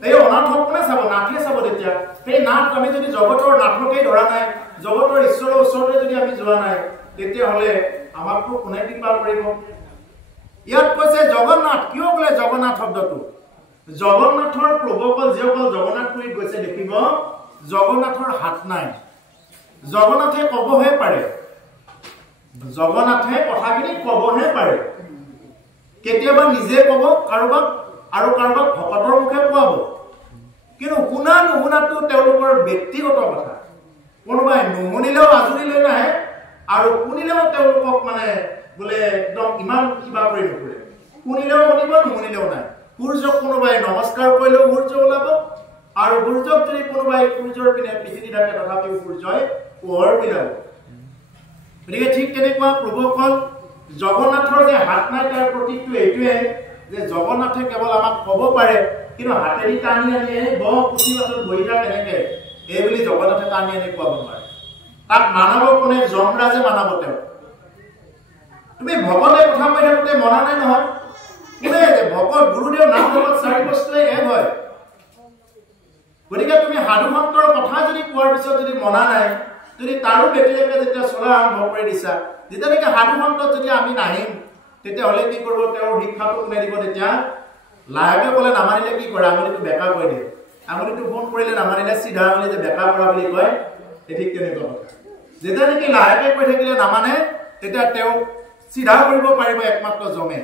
এই অনাথক কোনে চাব নাথে চাব তেতিয়া সেই নাথ আমি যদি জগতৰ নাথকেই ধৰা নাই জগতৰ ঈশ্বৰৰ ওচৰলৈ যদি আমি যোৱা নাই তেতিয়াহ'লে আমাকতো কোনে কৃপা কৰিব ইয়াত কৈছে জগন্নাথ কিয় বোলে জগন্নাথ শব্দটো জগন্নাথৰ প্ৰভুসকল যিসকল জগন্নাথপুৰীত গৈছে দেখিব জগন্নাথৰ হাত নাই জগন্নাথে কবহে পাৰে জগন্নাথে কথাখিনি কবহে পাৰে কেতিয়াবা নিজে কব কাৰোবাক আৰু কাৰোবাক ভকতৰ মুখে কোৱাব কিন্তু শুনা নুশুনাটো তেওঁলোকৰ ব্যক্তিগত কথা কোনোবাই নুশুনিলেও আজৰি লৈ নাহে আৰু শুনিলেও তেওঁলোকক মানে বোলে একদম ইমান কিবা কৰি নুশুনে শুনিলেও শুনিব নুশুনিলেও নাই সূৰ্যক কোনোবাই নমস্কাৰ কৰিলেও সূৰ্য ওলাব আৰু সূৰ্যক যদি কোনোবাই সূৰ্যৰ পিনে পিছিদি থাকে তথাপিও সূৰ্যই পোহৰ বিলাব গতিকে ঠিক তেনেকুৱা প্ৰভুসকল জগন্নাথৰ যে হাত নাই তাৰ প্ৰতীকটো এইটোৱে যে জগন্নাথে কেৱল আমাক ক'ব পাৰে কিন্তু হাতেৰি টানি আনি বৰ পুথি মাছত বহি থাক এনেকে এই বুলি জগন্নাথে টানি আনি কোৱাব নোৱাৰে তাক মানৱ কোনে যমৰাজে মানৱ তেওঁ তুমি ভগতে কথা কৈ থাকোঁতে মনা নাই নহয় কোনে যে ভগত গুৰুদেৱ নাম জগত চাৰি বস্তুৱে এক হয় গতিকে তুমি সাধু সন্তৰ কথা যদি কোৱাৰ পিছত যদি মনা নাই যদি তাৰো ব্যতিৰেকে যেতিয়া চলা আৰম্ভ কৰি দিছা যেতিয়ালৈকে সাধু সন্তত যদি আমি নাহিম তেতিয়াহ'লে কি কৰিব তেওঁৰ শিক্ষাটো কোনে দিব তেতিয়া লাহেকে ক'লে নামানিলে কি কৰে আঙুলিটো বেকা কৰি দিয়ে আঙুলিটো ফোন কৰিলে নামানিলে চিধা আঙুলি যে বেকা কৰা বুলি কয় ঠিক তেনেকুৱা কথা যেতিয়ালৈকে লাহেকে কৈ থাকিলে নামানে তেতিয়া তেওঁ চিধা কৰিব পাৰিব একমাত্ৰ জমে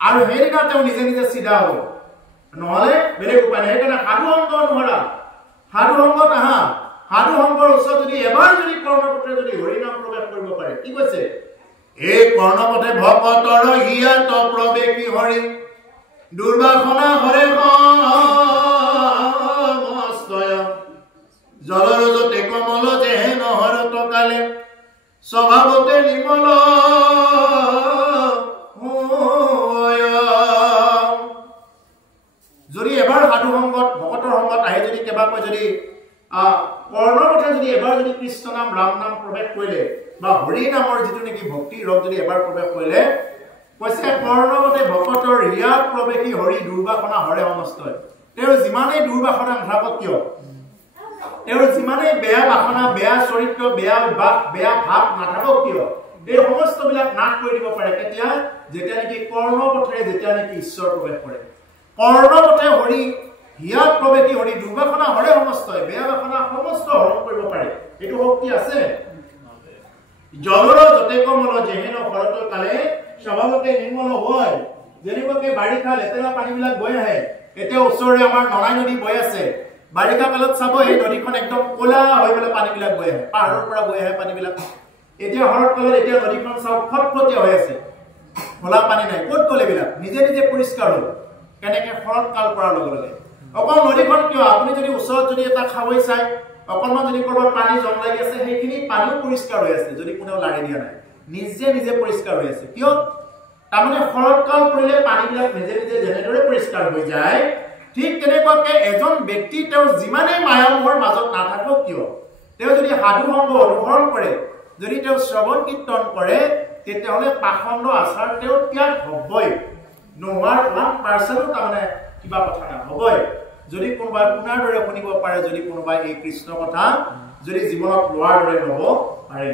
আৰু সেইদিনা তেওঁ নিজে নিজে চিধা হ'ব নহ'লে বেলেগ উপায় নাই সেইকাৰণে সাধু সংগ নহৰা সাধু সংগত আহা সাধু সংগৰ ওচৰত যদি এবাৰ যদি কৰ্ণপথে যদি হৰিনাম প্ৰকাশ কৰিব পাৰে কি কৈছে এই কৰ্ণপথে ভকতৰ হিয়াত প্ৰৱেশী হৰি দুৰ্বাসনা হৰে মস্তয় জলৰজতে কমল যেহে নহৰ টকালে স্বভাৱতে নিমল যদি এবাৰ সাধু সংগত ভকতৰ সংগত আহি যদি কেবাকৈ যদি কৰ্ণপথে যদি এবাৰ যদি কৃষ্ণ নাম ৰাম নাম প্ৰৱেশ কৰিলে বা হৰি নামৰ যিটো নেকি ভক্তি ৰস যদি এবাৰ প্ৰৱেশ কৰিলে কৈছে কৰ্ণপথে ভকতৰ হিয়াত প্ৰৱেশী হৰি দুৰ্বাসনা হৰে সমস্তয় তেওঁ যিমানেই দুৰ্বাসনা নাথাকক কিয় তেওঁৰ যিমানেই বেয়া বাসনা বেয়া চৰিত্ৰ বেয়া বাক বেয়া ভাৱ নাথাকক কিয় এই সমস্তবিলাক নাশ কৰি দিব পাৰে কেতিয়া যেতিয়া নেকি কৰ্ণপথেৰে যেতিয়া নেকি ঈশ্বৰ প্ৰৱেশ কৰে কৰ্ণপথে হৰি হিয়াত প্ৰৱেশী হৰি দুৰ্বাসনা হৰে সমস্তয় বেয়া বাসনা সমস্ত হৰণ কৰিব পাৰে এইটো শক্তি আছে জলৰ যতে কমল যেহেন শৰতৰ কালে স্বভাৱতে নিৰ্মল হয় যেনেকুৱাকে বাৰিষা লেতেৰা পানীবিলাক বৈ আহে এতিয়া ওচৰৰে আমাৰ নলাই নদী বৈ আছে বাৰিষা কালত চাব এই নদীখন একদম ক'লা হৈ পেলাই পানীবিলাক বৈ আহে পাহাৰৰ পৰা বৈ আহে পানীবিলাক এতিয়া শৰৎ কালত এতিয়া নদীখন চাওক ফটফটীয়া হৈ আছে ক'লা পানী নাই ক'ত গ'ল এইবিলাক নিজে নিজে পৰিষ্কাৰ হ'ল কেনেকে শৰৎ কাল পৰাৰ লগে লগে অকল নদীখন কিয় আপুনি যদি ওচৰত যদি এটা খাৱৈ চাই অকণমান যদি ক'ৰবাত পানী জম লাগি আছে সেইখিনি পানীও পৰিষ্কাৰ হৈ আছে যদি কোনেও লাৰি দিয়া নাই নিজে নিজে পৰিষ্কাৰ হৈ আছে কিয় তাৰমানে শৰৎ কাল পৰিলে পানীবিলাক নিজে নিজে যেনেদৰে পৰিষ্কাৰ হৈ যায় ঠিক তেনেকুৱাকে এজন ব্যক্তি তেওঁ যিমানেই মায়ামোহৰ মাজত নাথাকক কিয় তেওঁ যদি সাধু সংগ অনুসৰণ কৰে যদি তেওঁ শ্ৰৱণ কীৰ্তন কৰে তেতিয়াহ'লে পাখণ্ড আচাৰ তেওঁ ত্যাগ হ'বই নোহোৱাৰ 1% তাৰমানে কিবা কথা নহ'বই যদি কোনোবাই পুনৰ দৰে শুনিব পাৰে যদি কোনোবাই এই কৃষ্ণ কথা যদি জীৱনত লোৱাৰ দৰে ল'ব পাৰে